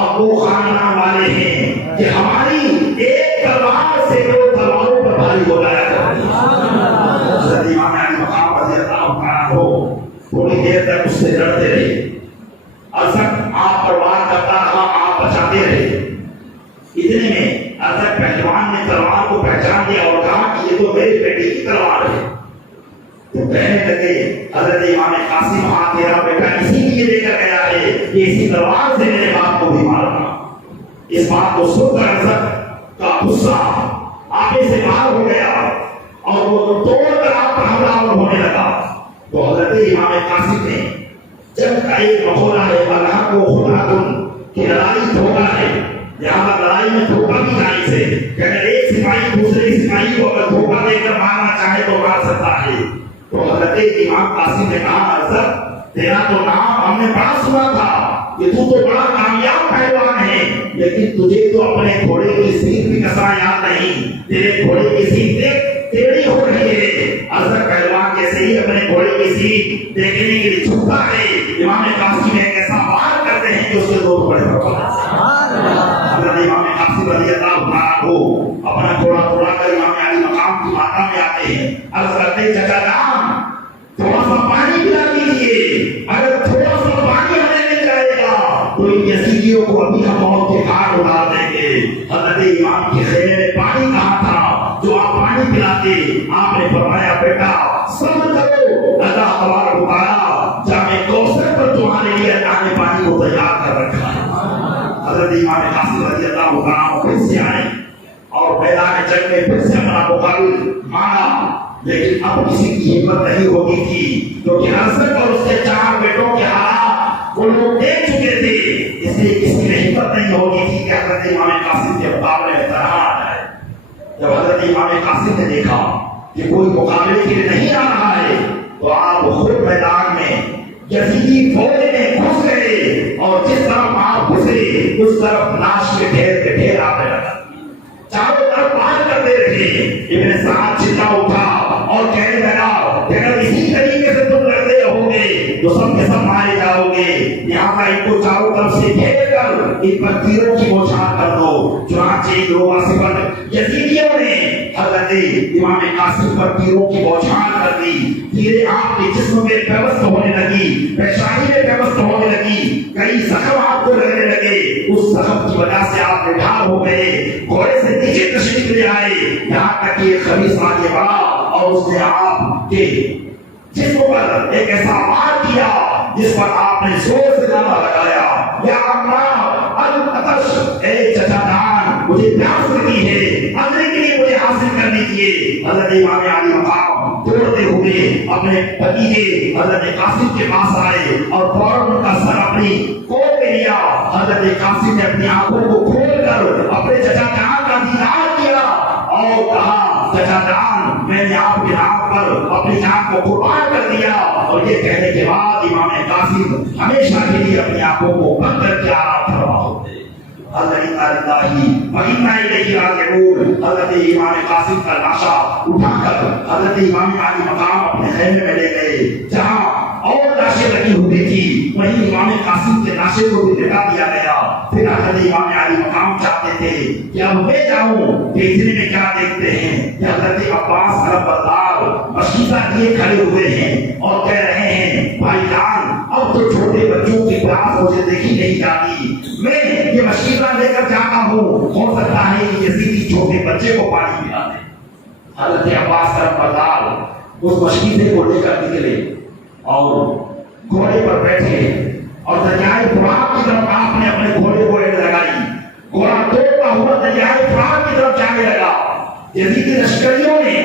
اب وہ خاندان والے ہیں کہ ہماری ایک تلوار سے دو تلواروں پر بھاری ہو جایا کرتی ہے۔ حضرت امام علی مقام رضی اللہ عنہ تھوڑی دیر تک اس سے لڑتے رہے، ارسد آپ پر وار کرتا رہا، آپ بچاتے رہے۔ اتنے میں ارسد پہلوان نے تلوار کو پہچان لیا اور کہا کہ یہ تو میری بیٹی کی تلوار ہے۔ تو کہنے لگے حضرت امام قاسم ہاں تیرا بیٹا اسی لیے لے کر گیا ہے کہ اسی تلوار سے میرے باپ کو بھی مارنا۔ اس بات کو سن کر ارسد کا غصہ آگے سے باہر ہو گیا اور وہ توڑ کر آپ پر حملہ ہونے لگا۔ تو حضرت امام قاسم نے جب کا ایک مقولہ ہے اللہ کو خدا کن کہ لڑائی دھوکہ ہے، یہاں لڑائی میں دھوکہ بھی جائز ہے کہ اگر ایک سپاہی دوسرے سپاہی کو اگر دھوکہ دے کر مارنا چاہے تو مار سکتا ہے۔ تو حضرت امام قاسم نے کہا ارسد تیرا تو نام ہم نے بڑا سنا تھا کہ تو بڑا کامیاب پہلوان ہے، لیکن تجھے تو اپنے گھوڑے کی سیخ بھی کسا یاد نہیں، تیرے گھوڑے کی سیخ دیکھ ٹیڑھی ہو رہی ہے۔ ارسد پہلوان کیسے ہی اپنے گھوڑے کی سیخ دیکھنے کے لیے جھکتا ہے، امام قاسم نے ایک ایسا وار کرتے ہیں کہ اس کے دو گھوڑے پر پڑتے ہیں۔ حضرت امام قاسم رضی اللہ عنہ اپنا گھوڑا توڑا کر امام علی مقام کی ماتا میں آتے ہیں، عرض کرتے ہیں چچا جان تھوڑا سا پانی پلا دیجیے، اگر تھوڑا سا پانی ہمیں مل جائے گا تو ان یزیدیوں کو ابھی ہم موت کے گھاٹ اتار دیں گے۔ حضرت امام کے خیمے میں پانی کہاں تھا جو آپ پانی پلاتے؟ آپ نے فرمایا بیٹا صبر کرو، اللہ تبارک و تعالی جامع کوثر پر تمہارے لیے اللہ نے پانی کو تیار کر رکھا ہے۔ حضرت امام قاسم رضی اللہ عنہ پھر سے آئے اور میدان جنگ میں پھر سے اپنا مقابل مارا، لیکن اب کسی کی ہمت نہیں ہوتی تھی کیونکہ ارسد اور اس کے 4 بیٹوں کے حالات وہ لوگ دیکھ چکے تھے، اس لیے کسی میں ہمت نہیں ہوتی تھی کہ حضرت امام قاسم کے مقابلے میں طرح آ جائے۔ جب حضرت امام قاسم نے دیکھا کہ کوئی مقابلے کے لیے نہیں آ رہا ہے تو آپ خود میدان میں یزیدی فوج میں گھس گئے اور جس طرف آپ گھسے اس طرف لاش کے ڈھیر کے ڈھیر آنے لگا، چاروں طرف پار کرتے رہے۔ ابن سعد چلا اٹھا اور کہنے لگا کہ اگر اسی طریقے سے تم لڑتے رہو گے تو سب کے سب مارے جاؤ گے، لہٰذا ان کو چاروں طرف سے گھیر کر ان پر تیروں کی بوچھار کر دو۔ چنانچہ ایک روبہ صفت یزیدیوں نے حضرت امام قاسم پر تیروں کی بوچھار کر دی، تیریں آپ کے جسم میں پیوست ہونے لگی، پیشانی میں پیوست ہونے لگی، کئی زخم آپ کو لگنے لگے، اس زخم کی وجہ سے آپ نڈھال ہو گئے، گھوڑے سے نیچے تشریف لے آئے، یہاں تک کہ خبیث آگے بڑھا اور اس نے آپ کے جسم پر ایک ایسا وار کیا جس پر آپ نے زور سے نعرہ لگایا، یا عمار العطش، اے چچا جان مجھے پیاس لگی ہے، اندر کے لیے مجھے حاصل کر لیجیے۔ حضرت امام علی مقام دوڑتے ہوئے اپنے بھتیجے حضرت قاسم کے پاس آئے اور فوراً ان کا سر اپنی کوٹ میں لیا۔ حضرت قاسم نے اپنی آنکھوں کو کھول کر اپنے چچا جان کا دیدار کیا اور کہا چچا جان میں نے آپ کے نام پر اپنی جان کو قربان کر دیا، اور یہ کہنے کے بعد امام قاسم ہمیشہ کے لیے اپنی آنکھوں کو بند کر کے آرام فرما ہوتے۔ حضرت حضرت امام قاسم کا لاشا اٹھا کر حضرت امام علی مقام اپنے خیمے میں لے گئے، جہاں اور لاشیں لگی ہوئی تھی وہیں امام قاسم کے لاشے کو بھی لٹا دیا گیا۔ پھر حضرت امام علی مقام چاہتے تھے کہ اب میں جاؤں دیکھنے میں کیا دیکھتے ہیں کہ حضرت عباس علمبردار مشیطہ لیے کھڑے ہوئے ہیں اور کہہ رہے ہیں بھائی جان اب تو چھوٹے بچوں کی پیاس مجھے دیکھی نہیں جاتی، میں یہ مشیطہ لے کر جاتا ہوں، ہو سکتا ہے کہ یزیدی چھوٹے بچے کو پانی پلا دے۔ حضرت عباس علمبردار اس مشیطے کو لے کر نکلے اور گھوڑے پر بیٹھے اور دریائے فرات کی طرف آپ نے اپنے گھوڑے کو ایڑ لگائی، گھوڑا دوڑتا ہوا دریائے فرات کی طرف جانے لگا۔ یزیدی لشکریوں نے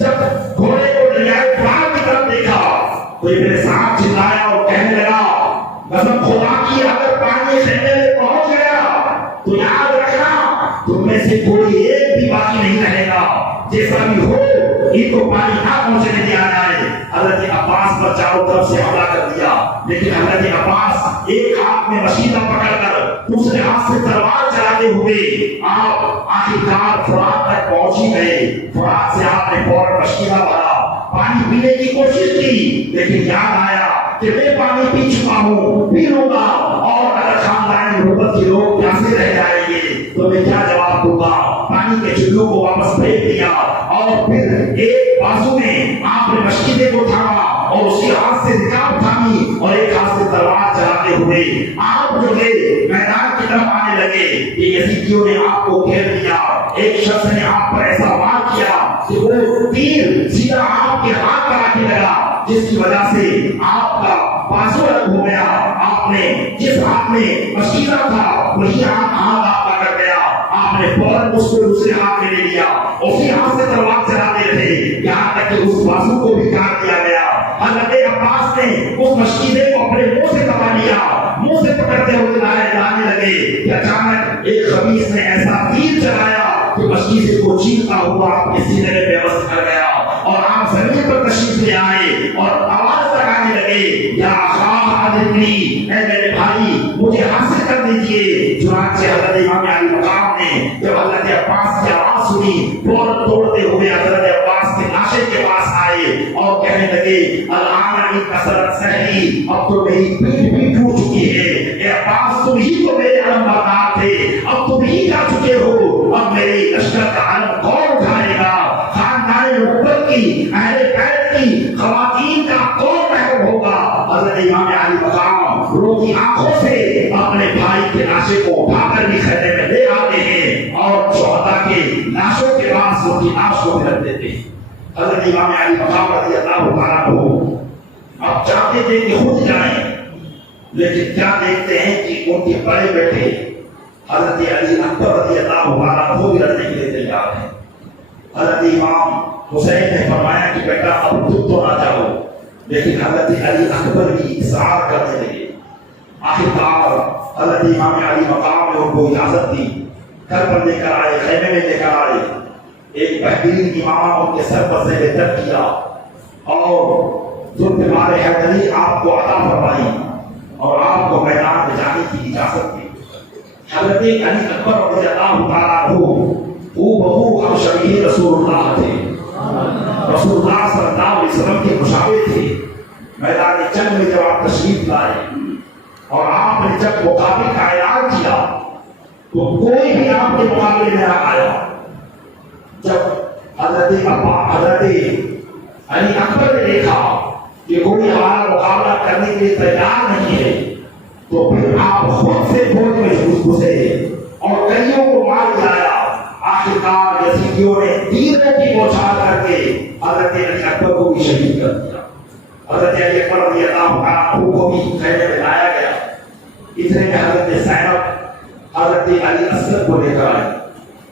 جب گھوڑے کو دریائے فرات کی طرف دیکھا تو ابن سعد چلایا اور کہنے لگا قسم خدا کی اگر پانی خیمے میں پہنچ گیا تو یاد رکھنا تم میں سے کوئی ایک بھی باقی نہیں رہے گا، جیسا بھی ہو ان کو پانی نہ پہنچنے دیا جائے۔ حضرت عباس پر چاروں طرف سے حملہ کر دیا، لیکن حضرت عباس ایک ہاتھ میں مشیطہ پکڑ کر دوسرے ہاتھ سے تلوار چلاتے ہوئے آپ آخرکار فرات تک پہنچ ہی گئے۔ فرات سے آپ نے فوراً مشیطہ بھرا پانی پینے کی کوشش کی، لیکن یاد آیا کہ میں پانی پی چکا ہوں، پی لوں گا، اور اگر خاندان محبت کے لوگ پیاسے رہ جائیں گے تو میں کیا جواب دوں گا؟ پانی کے چلو کو واپس پھینک دیا، اور پھر ایک بازو میں آپ نے مشکیزے کو تھاما اور اسی ہاتھ سے رکاب تھامی اور ایک ہاتھ سے تلوار چلاتے ہوئے آپ جو ہے میدان کی طرف آنے لگے کہ یزیدیوں نے آپ کو گھیر لیا۔ ایک شخص نے آپ پر ایسا وار کیا کہ وہ تیر سیدھا آپ کے ہاتھ پر آ کے لگا، جس کی وجہ سے آپ کا بازو الگ ہو گیا۔ آپ نے جس ہاتھ میں مشکیزہ تھا وہی ہاتھ آپ کا کٹ گیا۔ آپ نے فوراً اس کو دوسرے ہاتھ میں لے لیا، اسی ہاتھ سے تلوار چلاتے رہے یہاں تک کہ اس بازو کو بھی کاٹ دیا گیا۔ حضرت عباس نے اس مشکیزے کو اپنے منہ سے دبا لیا، منہ سے پکڑتے ہوئے لانے لگے کہ اچانک ایک خبیث نے ایسا تیر چلایا کہ مشکیزے کو چیرتا ہوا آپ کے سینے میں پیوست کر گیا، اور آپ زمین پر تشریف لے آئے اور آواز لگانے لگے، یا خواہ ادرکنی، اے میرے بھائی مجھے حاصل کر دیجئے۔ چنانچہ حضرت امام علی مقام نے جب حضرت عباس کی آواز سنی، فوراً توڑتے ہوئے حضرت عباس کے لاشے کے پاس آئے اور کہنے لگے، الان کثرت سہی، اب تو میری پیٹ بھی ٹوٹ چکی ہے۔ اے عباس تم ہی تو میرے علم بردار تھے، اب تم ہی جا چکے ہو، اب میرے لشکر کا علم کون اٹھائے گا؟ خاندان محبت کی، اہل بیت کی خواتین کا کون محروم ہوگا؟ حضرت امام علی مقام روتی آنکھوں سے اپنے بھائی کے لاشے کو اٹھا کر بھی خیمے میں لے آتے ہیں اور شہداء کے لاشوں کے پاس ان کی لاش کو بھی رکھ دیتے ہیں۔ حضرت امام علی مقام رضی اللہ تعالیٰ عنہ اب چاہتے تھے کہ خود جائیں، لیکن کیا دیکھتے ہیں کہ ان کے بڑے بیٹے حضرت علی اکبر رضی اللہ تعالیٰ عنہ بھی لڑنے کے لیے تیار ہیں۔ حضرت امام حسین نے فرمایا کہ بیٹا اب تم تو نہ جاؤ، لیکن حضرت علی اکبر بھی اصرار کرنے لگے۔ آخرکار حضرت امام علی مقام نے ان کو اجازت دی، گھر پر لے کر آئے، خیمے میں لے کر آئے، ایک بہترین امامہ ان کے سر پر سے بہتر کیا اور ذوالفقار حیدری آپ کو عطا فرمائی اور آپ کو میدان میں جانے کی اجازت دی۔ حضرت علی اکبر رضی اللہ تعالیٰ عنہ بہو ہم شبیہ رسول اللہ تھے، رسول اللہ صلی اللہ علیہ وسلم کے مشابہ تھے۔ میدان جنگ میں جب آپ تشریف لائے اور آپ نے جب مقابلے کا اعلان کیا تو کوئی بھی آپ کے مقابلے میں نہ آیا۔ جب حضرت علی اکبر نے دیکھا کہ کوئی ہمارا مقابلہ کرنے کے لیے تیار نہیں ہے تو پھر آپ خود سے فوج میں گھسے اور کئیوں کو مار گرایا۔ آخرکار یزیدیوں نے تیروں کی بوچھار کر کے حضرت علی اکبر کو بھی شہید کر دیا۔ حضرت علی اکبر رضی اللہ عنہ کو بھی خیمے میں لایا گیا۔ اتنے میں حضرت زینب حضرت علی اصغر کو لے کر آئی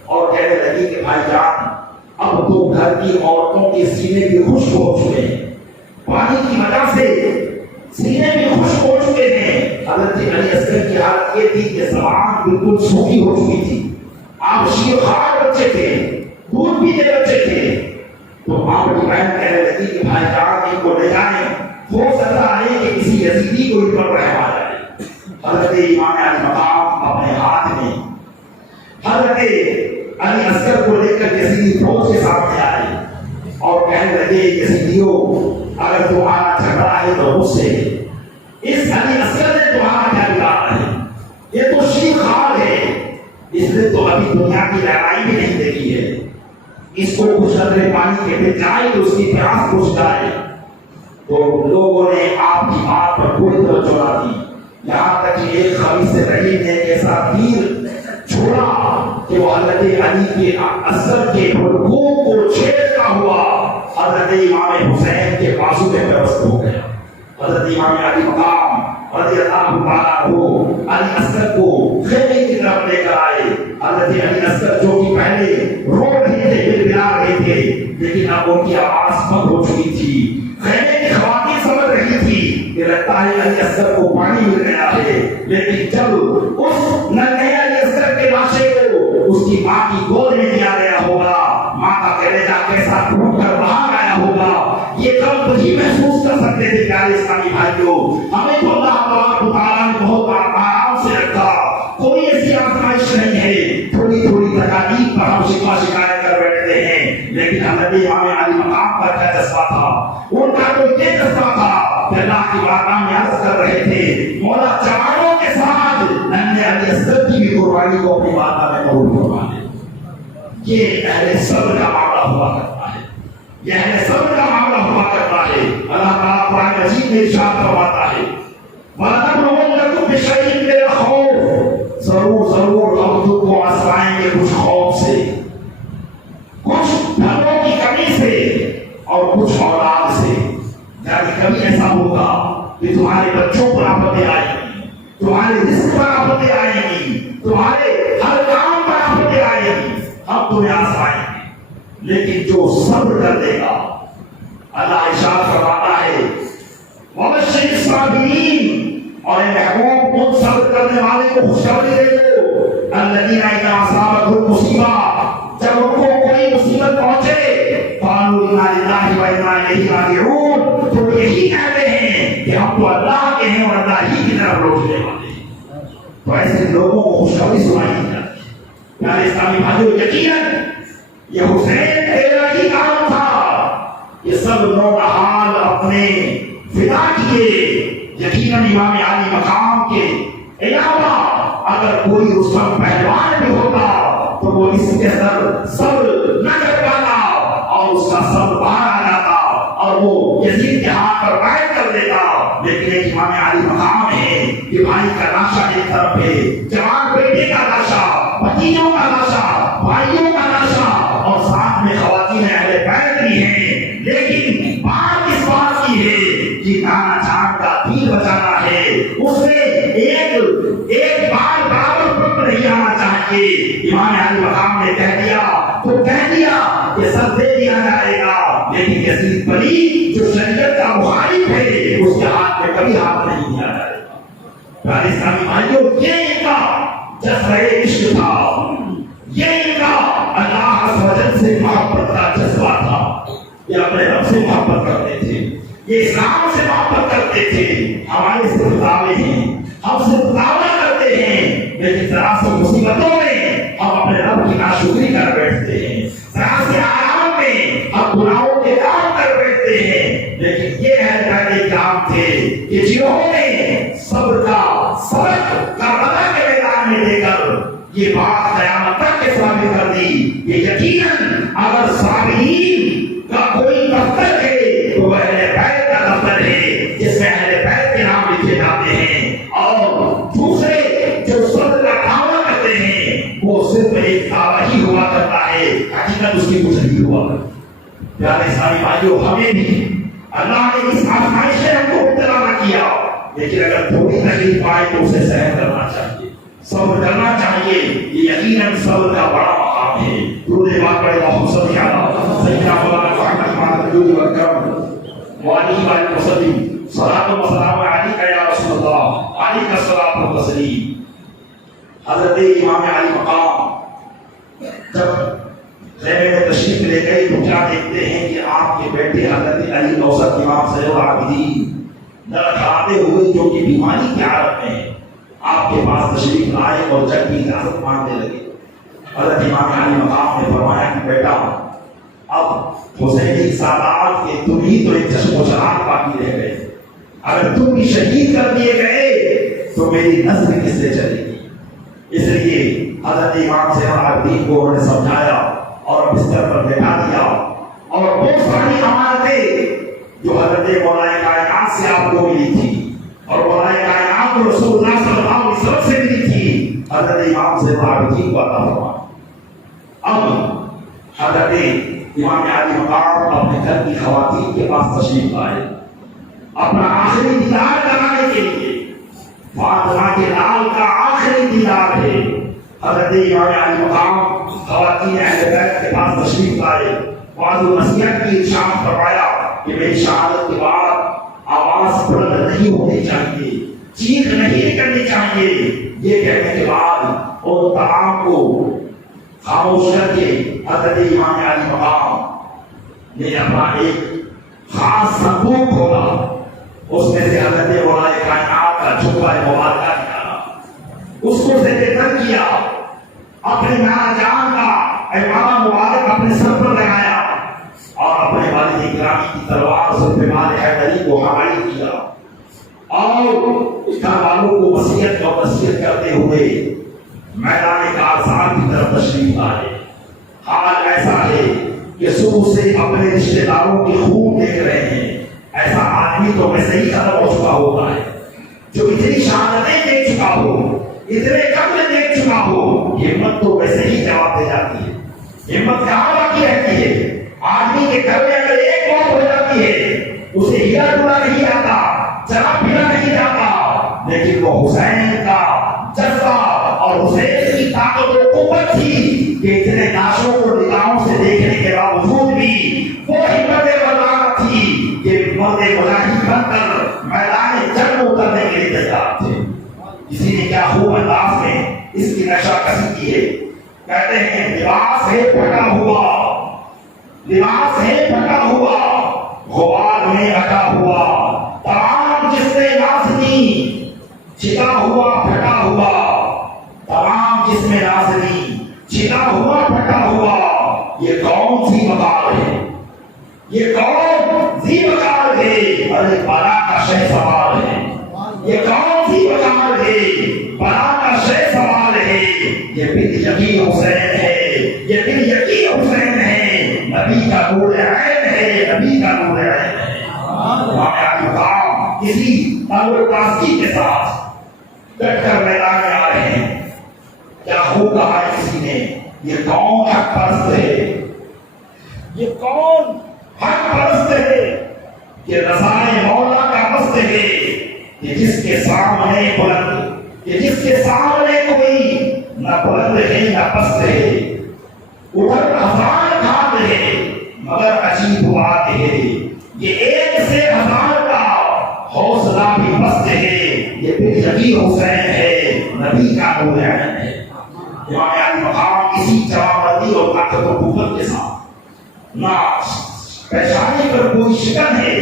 اور کہنے لگی کہ بھائی جان اب تو گھر کی عورتوں کے سینے بھی خشک ہو چکے ہیں، پانی کی وجہ سے سینے بھی خشک ہو چکے ہیں۔ حضرت علی اصغر کی حالت یہ تھی کہ زبان بالکل سوکھی ہو چکی تھی، آپ شیرخوار بچے تھے، دودھ پیتے بچے تھے۔ تو آپ کی بہن کہنے لگی کہ بھائی جان ان کو لے جائیں، ہو سکتا ہے کہ کسی یزیدی کو ان پر رحم آ جائے۔ حضرت امام علی مقام اپنے ہاتھ میں حضرت علی اصغر کو لے کر یزیدی فوج کے سامنے آئے اور کہنے لگے یزیدیوں اگر تمہارا جھگڑا ہے تو مجھ سے، اس علی اصغر نے تمہارا کیا بگاڑا ہے؟ یہ تو شیرخوار ہے، اس نے تو ابھی دنیا کی لڑائی بھی نہیں دیکھی ہے، اس کو کچھ قطرے پانی کے پہ جائے تو اس کی پیاس بجھ جائے۔ تو لوگوں نے آپ کی بات پر کوئی توجہ نہ دی، یہاں تک کہ ایک خبیث رحیم نے ایسا تیر چھوڑا کہ وہ حضرت علی کے اصغر کے حلقوم کو چھیدتا ہوا حضرت امام حسین کے بازو میں پیوست ہو گیا۔ حضرت امام علی مقام رضی اللہ تعالیٰ عنہ علی اصغر کو خیمے کی طرف لے کر آئے۔ حضرت علی اصغر جو کہ پہلے رو رہے تھے، بلبلا رہے تھے، لیکن اب ان کی آواز بند ہو چکی تھی۔ خیمے کی خواتین سمجھ رہی تھی کہ لگتا ہے علی اصغر کو پانی مل گیا ہے، لیکن جب اس ننھے علی اصغر کے لاشے کو اس کی ماں کی گود میں دیا گیا ہوگا، ماں کا کلیجہ کیسا ٹوٹ کر باہر آیا ہوگا، یہ کب وہی محسوس کر سکتے تھے۔ پیارے اسلامی بھائیوں، ہمیں تو اللہ تعالیٰ نے بہت آرام سے رکھا، کوئی ایسی آزمائش نہیں ہے، تھوڑی تھوڑی تکالیف پر ہم شکایت کر بیٹھتے ہیں، لیکن حضرت امام علی مقام پر کیا جذبہ تھا، یہ جذبہ تھا کہ اللہ کی بارگاہ میں عرض کر رہے تھے مولا جوانوں کے ساتھ علی اصغر کی بھی قربانی کو اپنی بارگاہ میں قبول فرما لے. یہ اہل صبر کا معاملہ ہوا کرتا ہے. یہ اہل صبر کا معاملہ ہوا کرتا ہے. اللہ تعالیٰ قرآن مجید میں ارشاد فرماتا ہے وَلَنَبْلُوَنَّكُمْ بِشَيْءٍ مِّنَ الْخَوْفِ ضرور ہم تم کو آزمائیں گے کچھ خوف سے, کچھ دھنوں کی کمی سے اور کچھ اولاد سے. یعنی کبھی ایسا ہوگا کہ تمہارے بچوں پر آفتیں آئیں گی, تمہارے رزق پر آفتیں آئیں گی, تمہارے ہر کام پر آفتیں آئیں گی, ہم تمہیں آزمائیں گے. لیکن جو صبر کر دے گا اللہ ارشاد فرماتا ہے وَبَشِّرِ الصَّابِرِينَ, اور اے محبوب ان صبر کرنے والے کو خوشخبری دے دو الَّذِينَ إِذَا أَصَابَتْهُمْ مُصِیبَۃٌ, جب ان کو کوئی مصیبت پہنچے قَالُوا إِنَّا لِلَّهِ وَإِنَّا إِلَیْهِ رَاجِعُونَ, تو یہی کہتے ہیں کہ ہم تو اللہ کے ہیں اور اللہ ہی کی طرف لوٹنے والے ہیں. تو ایسے لوگوں کو خوشخبری سنائی جاتی ہے. پیارے اسلامی بھائیو, یقیناً یہ حسین تیرا ہی کام تھا. یہ سب نونہال اپنے فدا کیے. یقیناً امام علی مقام کے علاوہ اگر کوئی رستم پہلوان بھی ہوتا تو وہ اس کے اندر صبر نہ کر پاتا اور اس کا صبر باہر آ جاتا اور وہ یزید کے ہاتھ پر بیعت کر دیتا. لیکن ایک امام علی مقام ہے کہ بھائی کا لاشا ایک طرف ہے, جوان بیٹے کا لاشا, بھتیجوں کا لاشا, بھائیوں کا لاشا, اور ساتھ میں خواتین اہل بیت بھی ہیں. لیکن بات اس بات کی ہے کہ نانا جان کا دین بچانا ہے, اس میں ایک بار برابر فرق نہیں آنا چاہیے. امام علی مقام نے کہہ دیا تو کہہ دیا کہ سب دے دیا جائے گا, لیکن یزید ولی جو شریعت کا مخالف ہے اس کے ہاتھ میں کبھی ہاتھ نہیں دیا جائے گا. پیارے اسلامی بھائیوں, یہ ان کا جذبہ عشق تھا, یہ ان کا اللہ عز و جل سے محبت کا جذبہ تھا. یہ اپنے رب سے محبت کرتے تھے, یہ اسلام سے محبت کرتے تھے. ہمارے صرف دعوے ہیں, ہم صرف دعویٰ کرتے ہیں, لیکن ذرا سی مصیبتوں میں ہم اپنے رب کی ناشکری کر بیٹھتے ہیں, ذرا سے آرام میں ہم گناہوں کے کام کر بیٹھتے ہیں. لیکن یہ ہے پہلے کام تھے کہ جنہوں نے صبر کا سبق کربلا کے میدان میں دے کر یہ بات قیامت تک کے ثابت کر دی کہ یقیناً اگر صابرین کا کوئی دفتر ہے تو وہ اہل بیت کا دفتر ہے جس میں اہل بیت کے نام لکھے جاتے ہیں, اور دوسرے جو صبر کا دعویٰ کرتے ہیں وہ صرف ایک دعویٰ ہی ہوا کرتا ہے, حقیقت اس کی کچھ نہیں ہوا کرتی. پیارے اسلامی بھائیوں, ہمیں بھی اللہ نے اس آزمائش سے ہم کو مبتلا نہ کیا, لیکن اگر تھوڑی تکلیف آئے تو اسے سہن کرنا چاہیے, صبر کرنا چاہیے. یہ یقیناً صبر کا بڑا مقام ہے. درود پاک پڑھے اللہم صلی علی سیدنا مولانا محمد وعلی وسلم وعلیہ وسلم. صلاۃ و سلام علیک یا رسول اللہ, علیک الصلاۃ والتسلیم. حضرت امام علی مقام جب خیمے میں تشریف لے گئے تو کیا دیکھتے ہیں کہ آپ کے بیٹے حضرت علی نوسط امام زین العابدین لڑکھڑاتے ہوئے جو کہ بیماری کی حالت میں آپ کے پاس تشریف لائے اور جب کی اجازت مانگنے لگے. حضرت امام علی مقام نے فرمایا کہ بیٹا اب حسینی سادات کے تم ہی تو ایک چشم و چراغ باقی رہ گئے, اگر تم بھی شہید کر دیے گئے تو میری نسل کس سے چلے گی. اس لیے حضرت امام زین العابدین کو انہوں نے سمجھایا اور بستر پر بٹھا دیا, اور وہ ساری امانتیں جو حضرت مولا کائنات سے آپ کو ملی تھی اور مولا کائنات کو رسول اللہ صلی اللہ علیہ وسلم سے ملی تھی, حضرت امام زین العابدین کو عطا فرمایا. اب حضرت امام علی مقام اپنے گھر کی خواتین کے پاس تشریف لائے اپنا آخری دیدار کرانے کے لیے. فاطمہ کے لال کا آخری دیدار ہے. حضرت امام علی مقام خواتین اہل بیت کے پاس تشریف لائے, بعض نصیحت کی ارشاد فرمایا کہ میری شہادت کے بعد آواز بلند نہیں ہونی چاہیے, چیخ نہیں کرنی چاہیے. یہ کہنے کے بعد ان تمام کو خاموش کر کے حضرت امام علی مقام نے اپنا ایک خاص صندوق کھولا, اس میں سے حضرت مولا کائنات کا جھبہ مبارکہ نکالا, اس کو زیر تر کیا, اپنے نانا جان کا امامہ مبارک اپنے سر پر لگایا اور اپنے والد گرامی کی تلوار ذوالفقار حیدری کو حامل کیا اور گھر والوں کو وصیت اور نصیحت کرتے ہوئے میدان کارزار کی طرف تشریف لائے۔ حال ایسا ہے کہ صبح سے اپنے رشتے داروں کی خون دیکھ رہے ہیں۔ ایسا آدمی تو ویسے ہی ختم ہو چکا ہوتا ہے جو اتنی شہادتیں دیکھ چکا ہو، اتنے قتل دیکھ چکا ہو، ہمت تو ویسے ہی جواب دے جاتی ہے۔ ہمت کہاں باقی رہتی ہے؟ آدمی کے گھر میں اگر ایک موت ہو جاتی ہے اسے ہلا ڈولا نہیں آتا، چلا پھرا نہیں جاتا، لیکن وہ حسین کا جذبہ اور حسین کی طاقت و قوت تھی کہ اتنے ناشوں کو نگاہوں سے دیکھنے کے باوجود بھی وہ ہمت بردار تھی کہ مرد مجاہد بن کر میدان جنگ میں اترنے کے لیے تیار تھے۔ کسی نے کیا خوب انداز میں اس کی نقشہ کشی کی ہے، کہتے ہیں لباس ہے پھٹا ہوا، لباس ہے پھٹا ہوا، غبار میں ڈھکا ہوا، تمام جس میں نازنی چھٹا ہوا پھٹا ہوا، تمام جس میں نازنی چھٹا ہوا پھٹا ہوا، یہ کون سی وقار ہے، یہ کون سی وقار ہے، ارے بلا کا شہ سوال ہے، یہ کون سی وقار ہے، بلا کا شہ سوال ہے، یہ بن یقین حسین ہے، یہ بن یقین حسین ہے، نبی کا نور عین ہے، نبی کا نور عین ہے۔ کسی امر تازگی کے ساتھ ڈٹ کر میدان میں آ رہے ہیں۔ کیا خوب کہا ہے کسی نے، یہ کون حق پرست ہے، یہ کون حق پرست ہے کہ رضائے مولا کا مست ہے، کہ جس کے سامنے بلند، کہ جس کے سامنے کوئی نہ بلند ہے نہ پست ہے، ادھر ہزار کھاد ہے مگر عجیب بات ہے، یہ ایک سے ہزار کا حوصلہ بھی مست ہے، یہ بن یقین حسین ہے، نبی کا نور عین ہے۔ امام علی مقام اسی جوابدی اور طاقت و قوت کے ساتھ نہ پہچانے پر کوئی شکن ہے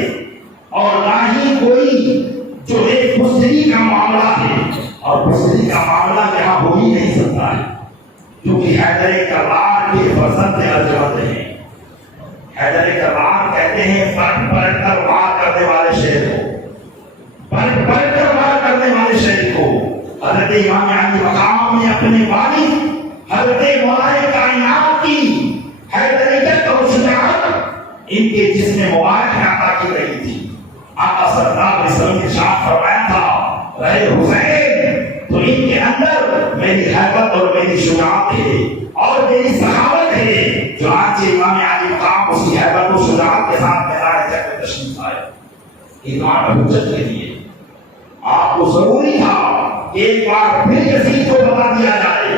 اور نہ ہی کوئی جو ایک بزدلی کا معاملہ ہے، اور بزدلی کا معاملہ یہاں ہو ہی نہیں سکتا ہے کیونکہ حیدر کرار کے فرزند ارجمند ہیں۔ حیدر کرار کہتے ہیں پلٹ پلٹ کر وار کرنے والے شہر کو، پلٹ پلٹ کر وار کرنے والے شہر کو حضرت امام علی مقام نے اپنے والد حضرت مولا کائنات کی حیدریت اور شجاعت ان کے جسم مبارک میں عطا کی گئی تھی۔ آقا سردار رسول نے ارشاد فرمایا تھا، رہے حسین تو ان کے اندر میری حیبت اور میری شجاعت ہے اور میری سخاوت ہے، جو آج امام علی مقام اسی حیبت و شجاعت کے ساتھ میدان جنگ میں تشریف لائے۔ ایمان حجت کے لیے آپ کو ضروری تھا کہ ایک بار پھر یزید کو بتا دیا جائے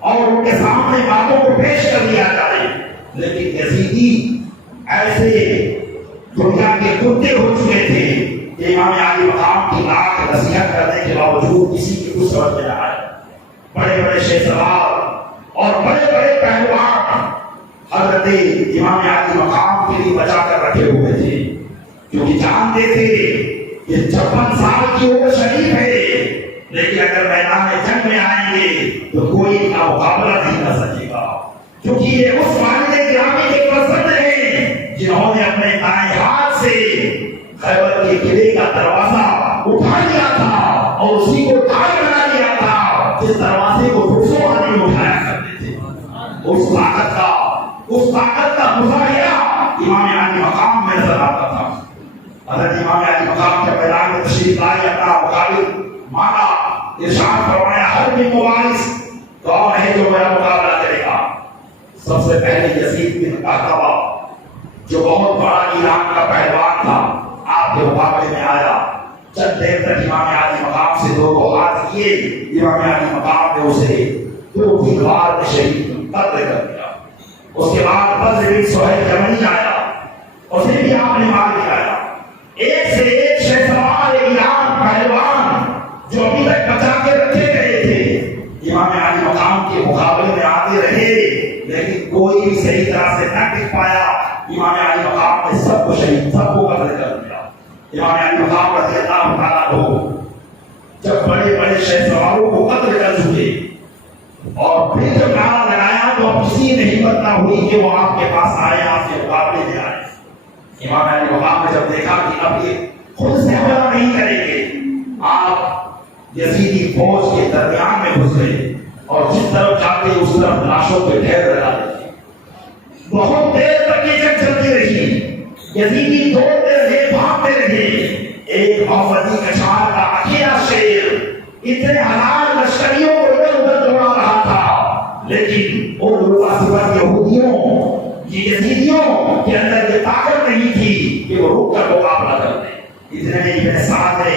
اور ان کے سامنے باتوں کو پیش کر دیا جائے، لیکن یزیدی ایسے دنیا کے کتے ہو چکے تھے کہ امام علی مقام کی لاکھ نصیحت کرنے کے باوجود کسی کی کچھ سمجھ میں نہ آئے۔ بڑے بڑے شیخ سوار اور بڑے بڑے پہلوان حضرت امام علی مقام کے لیے بچا کر رکھے ہوئے تھے، کیونکہ جانتے تھے کہ 56 سال کی عمر شریف ہے، لیکن اگر میدان جنگ میں آئیں گے تو کوئی ان کا مقابلہ نہیں کر سکے گا، کیونکہ یہ اس والد گرامی کے پسند ہیں جنہوں نے اپنے دائیں ہاتھ سے خیبر کے قلعے کا دروازہ اٹھا لیا تھا اور اسی کو ٹھائی بنا لیا تھا جس دروازے کو 200 آدمی اٹھایا کرتے تھے۔ اس طاقت کا مظاہرہ امام علی مقام میں نظر آتا تھا۔ حضرت امام علی مقام کے میدان میں تشریف لائے، اپنا مقابل مانا، ارشاد فرمایا ہر بھی مبارز کون ہے جو میرا مقابلہ کرے گا؟ سب سے پہلے یزید بن قحطبہ جو بہت بڑا ایران کا پہلوان تھا آپ کے مقابلے میں آیا۔ چند دیر تک امام علی مقام سے دو ہاتھ کیے، امام علی مقام نے اسے 2-3 بار میں شہید قتل کر دیا۔ اس کے بعد بدر بن سہیل یمنی آیا، اسے بھی آپ نے مار دیا۔ ایک سے ایک شیخ سوار ایران پہلوان جو ابھی تک بچا کے رکھے گئے تھے امام علی مقام کے مقابلے میں آتے رہے، لیکن کوئی بھی صحیح طرح سے نہ ٹک پایا۔ امام علی مقام نے سب کو شہید، سب کو قتل کر دیا۔ امام علی مقام رضی اللہ تعالیٰ عنہ جب بڑے بڑے شیخ سواروں کو قتل کر چکے اور پھر جب نعرہ لگایا تو کسی نے ہمت نہ ہوئی کہ وہ آپ کے پاس آئے، آپ کے مقابلے میں آئے۔ امام علی مقام نے جب دیکھا کہ اب یہ خود سے حملہ نہیں کریں گے، آپ یزیدی فوج کے درمیان میں گھس گئے اور جس طرف جاتے اس طرف لاشوں پہ ڈھیر لگا دیتے۔ بہت دیر تک یہ جنگ چلتی رہی، یزیدی دوڑتے رہے، بھاگتے رہے۔ ایک محمدی کشار کا اکیلا شیر اتنے ہزار لشکریوں کو ادھر ادھر دوڑا رہا تھا، لیکن ان لوگوں کا صفت یہودیوں یزیدیوں کے اندر یہ طاقت نہیں تھی کہ وہ رک کر مقابلہ کر دیں۔ اتنے میں ابن سعد نے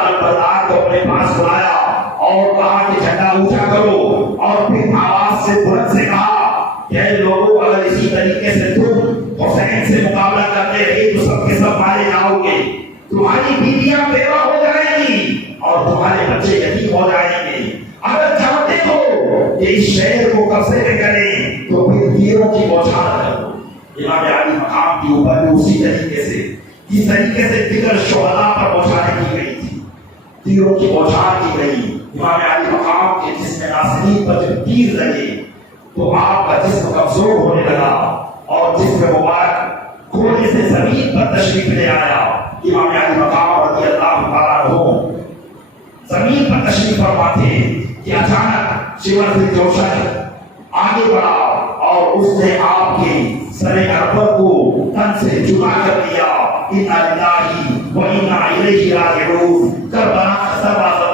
البردار کو اپنے پاس بلایا اور کہا کہ جھنڈا اونچا کرو، اور پھر آواز سے بلند سے کہا کہ اے لوگوں، اگر اسی طریقے سے تم حسین سے مقابلہ کرتے رہے تو سب کے سب مارے جاؤ گے، تمہاری بیویاں بیوہ ہو جائیں گی اور تمہارے بچے یتیم ہو جائیں گے۔ اگر چاہتے ہو کہ اس شہر کو قبضے میں کریں تو پھر تیروں کی بوچھار کرو۔ امام علی مقام کے اوپر بھی اسی طریقے سے جس طریقے سے دیگر شہداء پر بوچھاریں کی گئی تھی، تیروں کی بوچھار کی گئی۔ امام علی مقام کے جسم ناصرین پر جب تیر لگے تو آپ کا جسم کمزور ہونے لگا اور جسم مبارک کھونے سے زمین پر تشریف لے آیا۔ امام علی مقام رضی اللہ تعالیٰ عنہ زمین پر تشریف فرما تھے کہ اچانک شیور بن جوشن آگے بڑھا اور اس نے آپ کے سر اکبر کو تن سے جدا کر دیا۔ انا للہ و انا الیہ راجعون۔ کربلا کا سربازہ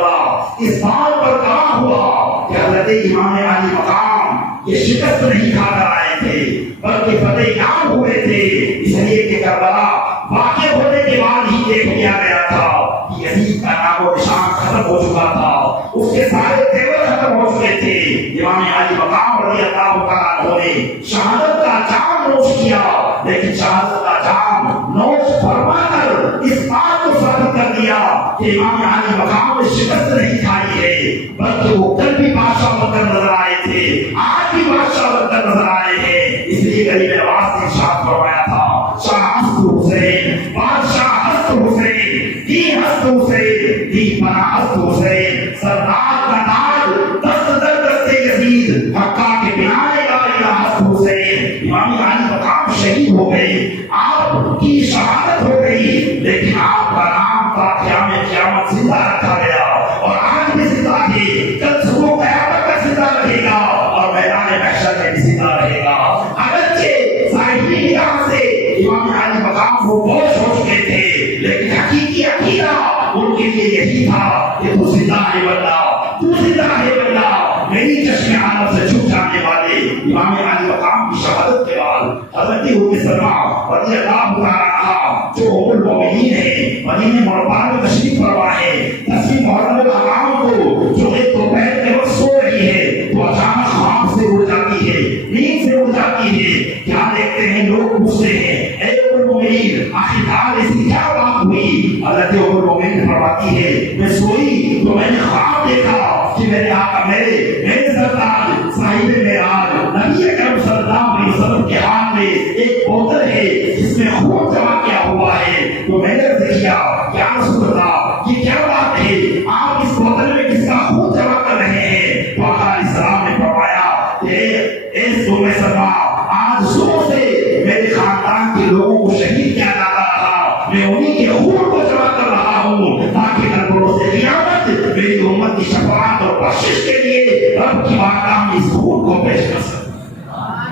اس بات پر کہا ہوا کہ حضرت امام علی مقام یہ شکست نہیں کھا کر آئے تھے بلکہ فتح یاب ہوئے تھے، اس لیے کہ کربلا واقع ہونے کے بعد ہی دیکھ لیا گیا تھا کہ یزید کا نام و نشان ختم ہو چکا تھا، اس کے سارے تیور ختم ہو چکے تھے۔ امام علی مقام رضی اللہ تعالیٰ عنہ نے شہادت کا جام نوش کیا، لیکن شہادت کا جام نوش فرما کر اس بات کو ثابت کر دیا کہ امام علی مقام نے شکست نہیں کھائی ہے، بلکہ وہ کل بھی بادشاہ بن کر نظر آئے تھے، آج بھی بادشاہ بن کر نظر آئے ہیں۔ اس لیے غریب نواز نے ارشاد فرمایا تھا، شاہ ہست حسین، بادشاہ ہست حسین، دی ہست حسین، دی پناہ ہست حسین، سردار کا تاج دست در دست یزید، حقا کے بنائے گا الہ ہست حسین۔ امام علی مقام شہید ہو گئے، آپ کی شہادت ہو گئی، لیکن آپ کا نام تا قیام قیامت زندہ رکھا گیا، اور آج بھی زندہ ہے، کل صبح قیامت تک زندہ رہے گا، اور میدان محشر میں بھی زندہ رہے گا۔ اگرچہ ظاہری نگاہ سے امام علی مقام وہ بوجھ ہو چکے تھے، لیکن حقیقی عقیدہ ان کے لیے یہی تھا کہ تو زندہ ہے بندہ، تو زندہ ہے بندہ۔ میری چشم عالم سے چھپ جانے والے امام علی مقام کی شہادت کے بعد حضرت ام سلمہ رضی اللہ تعالیٰ عنہا جو ام المؤمنین ہیں، مدینہ منورہ میں تشریف فرما ہے، 10 محرم الحرام کو جو ایک دوپہر کے وقت سو رہی ہے تو اچانک خواب سے اڑ جاتی ہے، نیند سے اڑ جاتی ہے۔ کیا دیکھتے ہیں لوگ پوچھتے ہیں، اے ام المؤمنین آخرکار ایسی کیا بات ہوئی؟ حضرت ام المؤمنین فرماتی ہے، میں سوئی تو میں نے خواب دیکھا کہ میرے آقا میرے سردار صاحب معراج نبی اکرم صلی اللہ علیہ وسلم کے ہاتھ میں ایک بوتل ہے جس میں خون جمع کیا ہوا ہے، تو میں نے دیکھا یا رسول اللہ یہ کیا بات ہے، آپ اس بوتل میں کس کا خون جمع کر رہے ہیں؟ تو آقا علیہ السلام نے فرمایا کہ اے ام سلمہ آج صبح سے میرے خاندان کے لوگوں کو شہید کیا جاتا رہا، میں انہی کے خون کو جمع کر رہا ہوں تاکہ کل روز قیامت میری امت کی شفاعت اور بخشش کے لیے رب کی بارگاہ میں اس خون کو پیش کر سکوں۔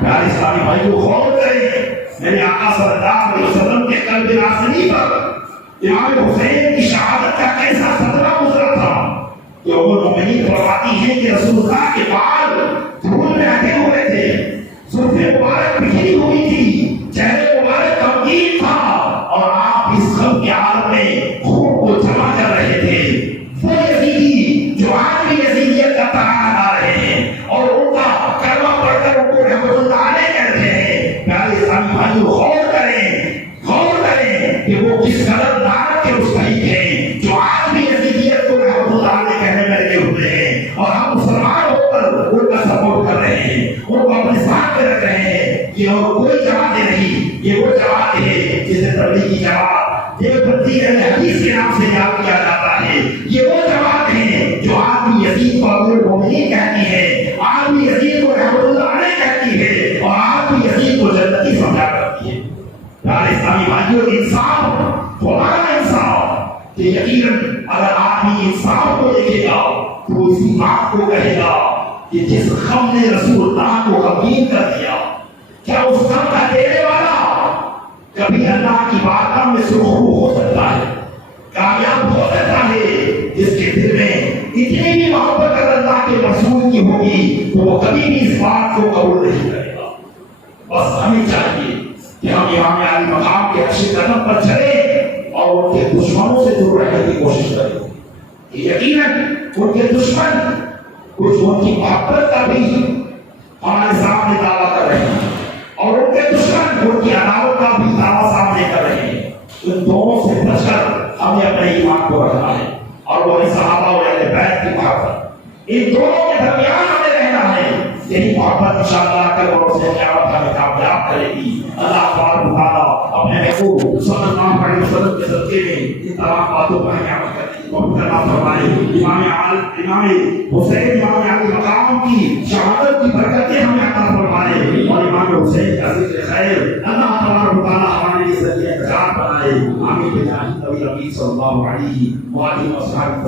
پیارے اسلامی بھائیو، غور کریں، میرے آقا صلی اللہ علیہ وسلم کے قلب ناصری پر امام حسین کی شہادت کا کیسا صدمہ گزرا تھا کہ ام المؤمنین فرماتی ہیں کہ رسول اللہ کے بال دھول میں اٹے ہوئے تھے، زلف مبارک بکھری ہوئی تھی، چہرے مبارک غمگین تھا، اور آپ اس غم کے عالم میں خون کو جمع کر رہے تھے۔ وہ یزیدی جو آج بھی یزیدیت کا ترانہ گا رہے ہیں اور ان کا کلمہ پڑھ کر ان کو رحمت اللہ علیہ کہہ رہے ہیں، پیارے اسلامی بھائیو غور کریں کہ وہ کس قدر لعنت کے مستحق ہیں جو آج بھی یزیدیت کو رحمت اللہ علیہ کہنے میں لگے ہوئے ہیں، اور ہم مسلمان ہو کر ان کا سپورٹ کر رہے ہیں، ان کو اپنے ساتھ میں رکھ رہے ہیں۔ یہ اور کوئی جماعت نہیں، یہ وہ جماعت ہے جسے تبلیغی جماعت دیوبندی اہل حدیث کے نام سے یاد کیا جاتا ہے۔ یہ وہ جماعت ہے جو آدمی یزید کو امیر المؤمنین کہتی ہے، آدمی یزید کو رحمت اللہ علیہ کہتی ہے، اور آدمی یزید کو جنتی سمجھا کرتی ہے۔ پیارے اسلامی بھائی، تو اسی بات کو کہے گا کہ جس غم نے رسول اللہ کو غمگین کر دیا، کیا اس غم کا دینے والا کبھی اللہ کی بارگاہ میں سرخرو ہو سکتا ہے، کامیاب ہو سکتا ہے؟ جس کے دل میں اتنی بھی محبت اگر اللہ کے رسول کی ہوگی تو وہ کبھی بھی اس بات کو قبول نہیں کرے گا۔ بس ہمیں چاہیے کہ ہم امام علی مقام کے نقش قدم پر چلیں اور ان کے دشمنوں سے دور رہنے کی کوشش کریں۔ یقیناً ان کے دشمن کچھ ان کی محبت کا بھی ہمارے سامنے دعویٰ کر رہے ہیں اور ان کے دشمن ان کی عداوت کا بھی دعویٰ سامنے کر رہے ہیں۔ ان دونوں سے بچ کر ہمیں اپنے ایمان کو رکھنا ہے اور وہی صحابہ اور اہل بیت کی محبت، ان دونوں کے درمیان ہمیں رہنا ہے۔ یہی محبت انشاءاللہ کل اور سے قیامت ہمیں کامیاب کرے گی۔ اللہ تبارک و تعالیٰ اپنے محبوب صلی اللہ علیہ وسلم کے صدقے میں ان تمام باتوں پر ہمیں عمل کرنے کی توفیق عطا فرمائے۔ امام حسین امام علی مقام کی شہادت کی برکتیں ہمیں عطا فرمائے اور امام حسین کا ذکر خیر اللہ تبارک و تعالیٰ ہمارے لیے ذریعہ نجات بنائے۔ آمین بجاہ نبی صلی اللہ علیہ وآلہ وسلم۔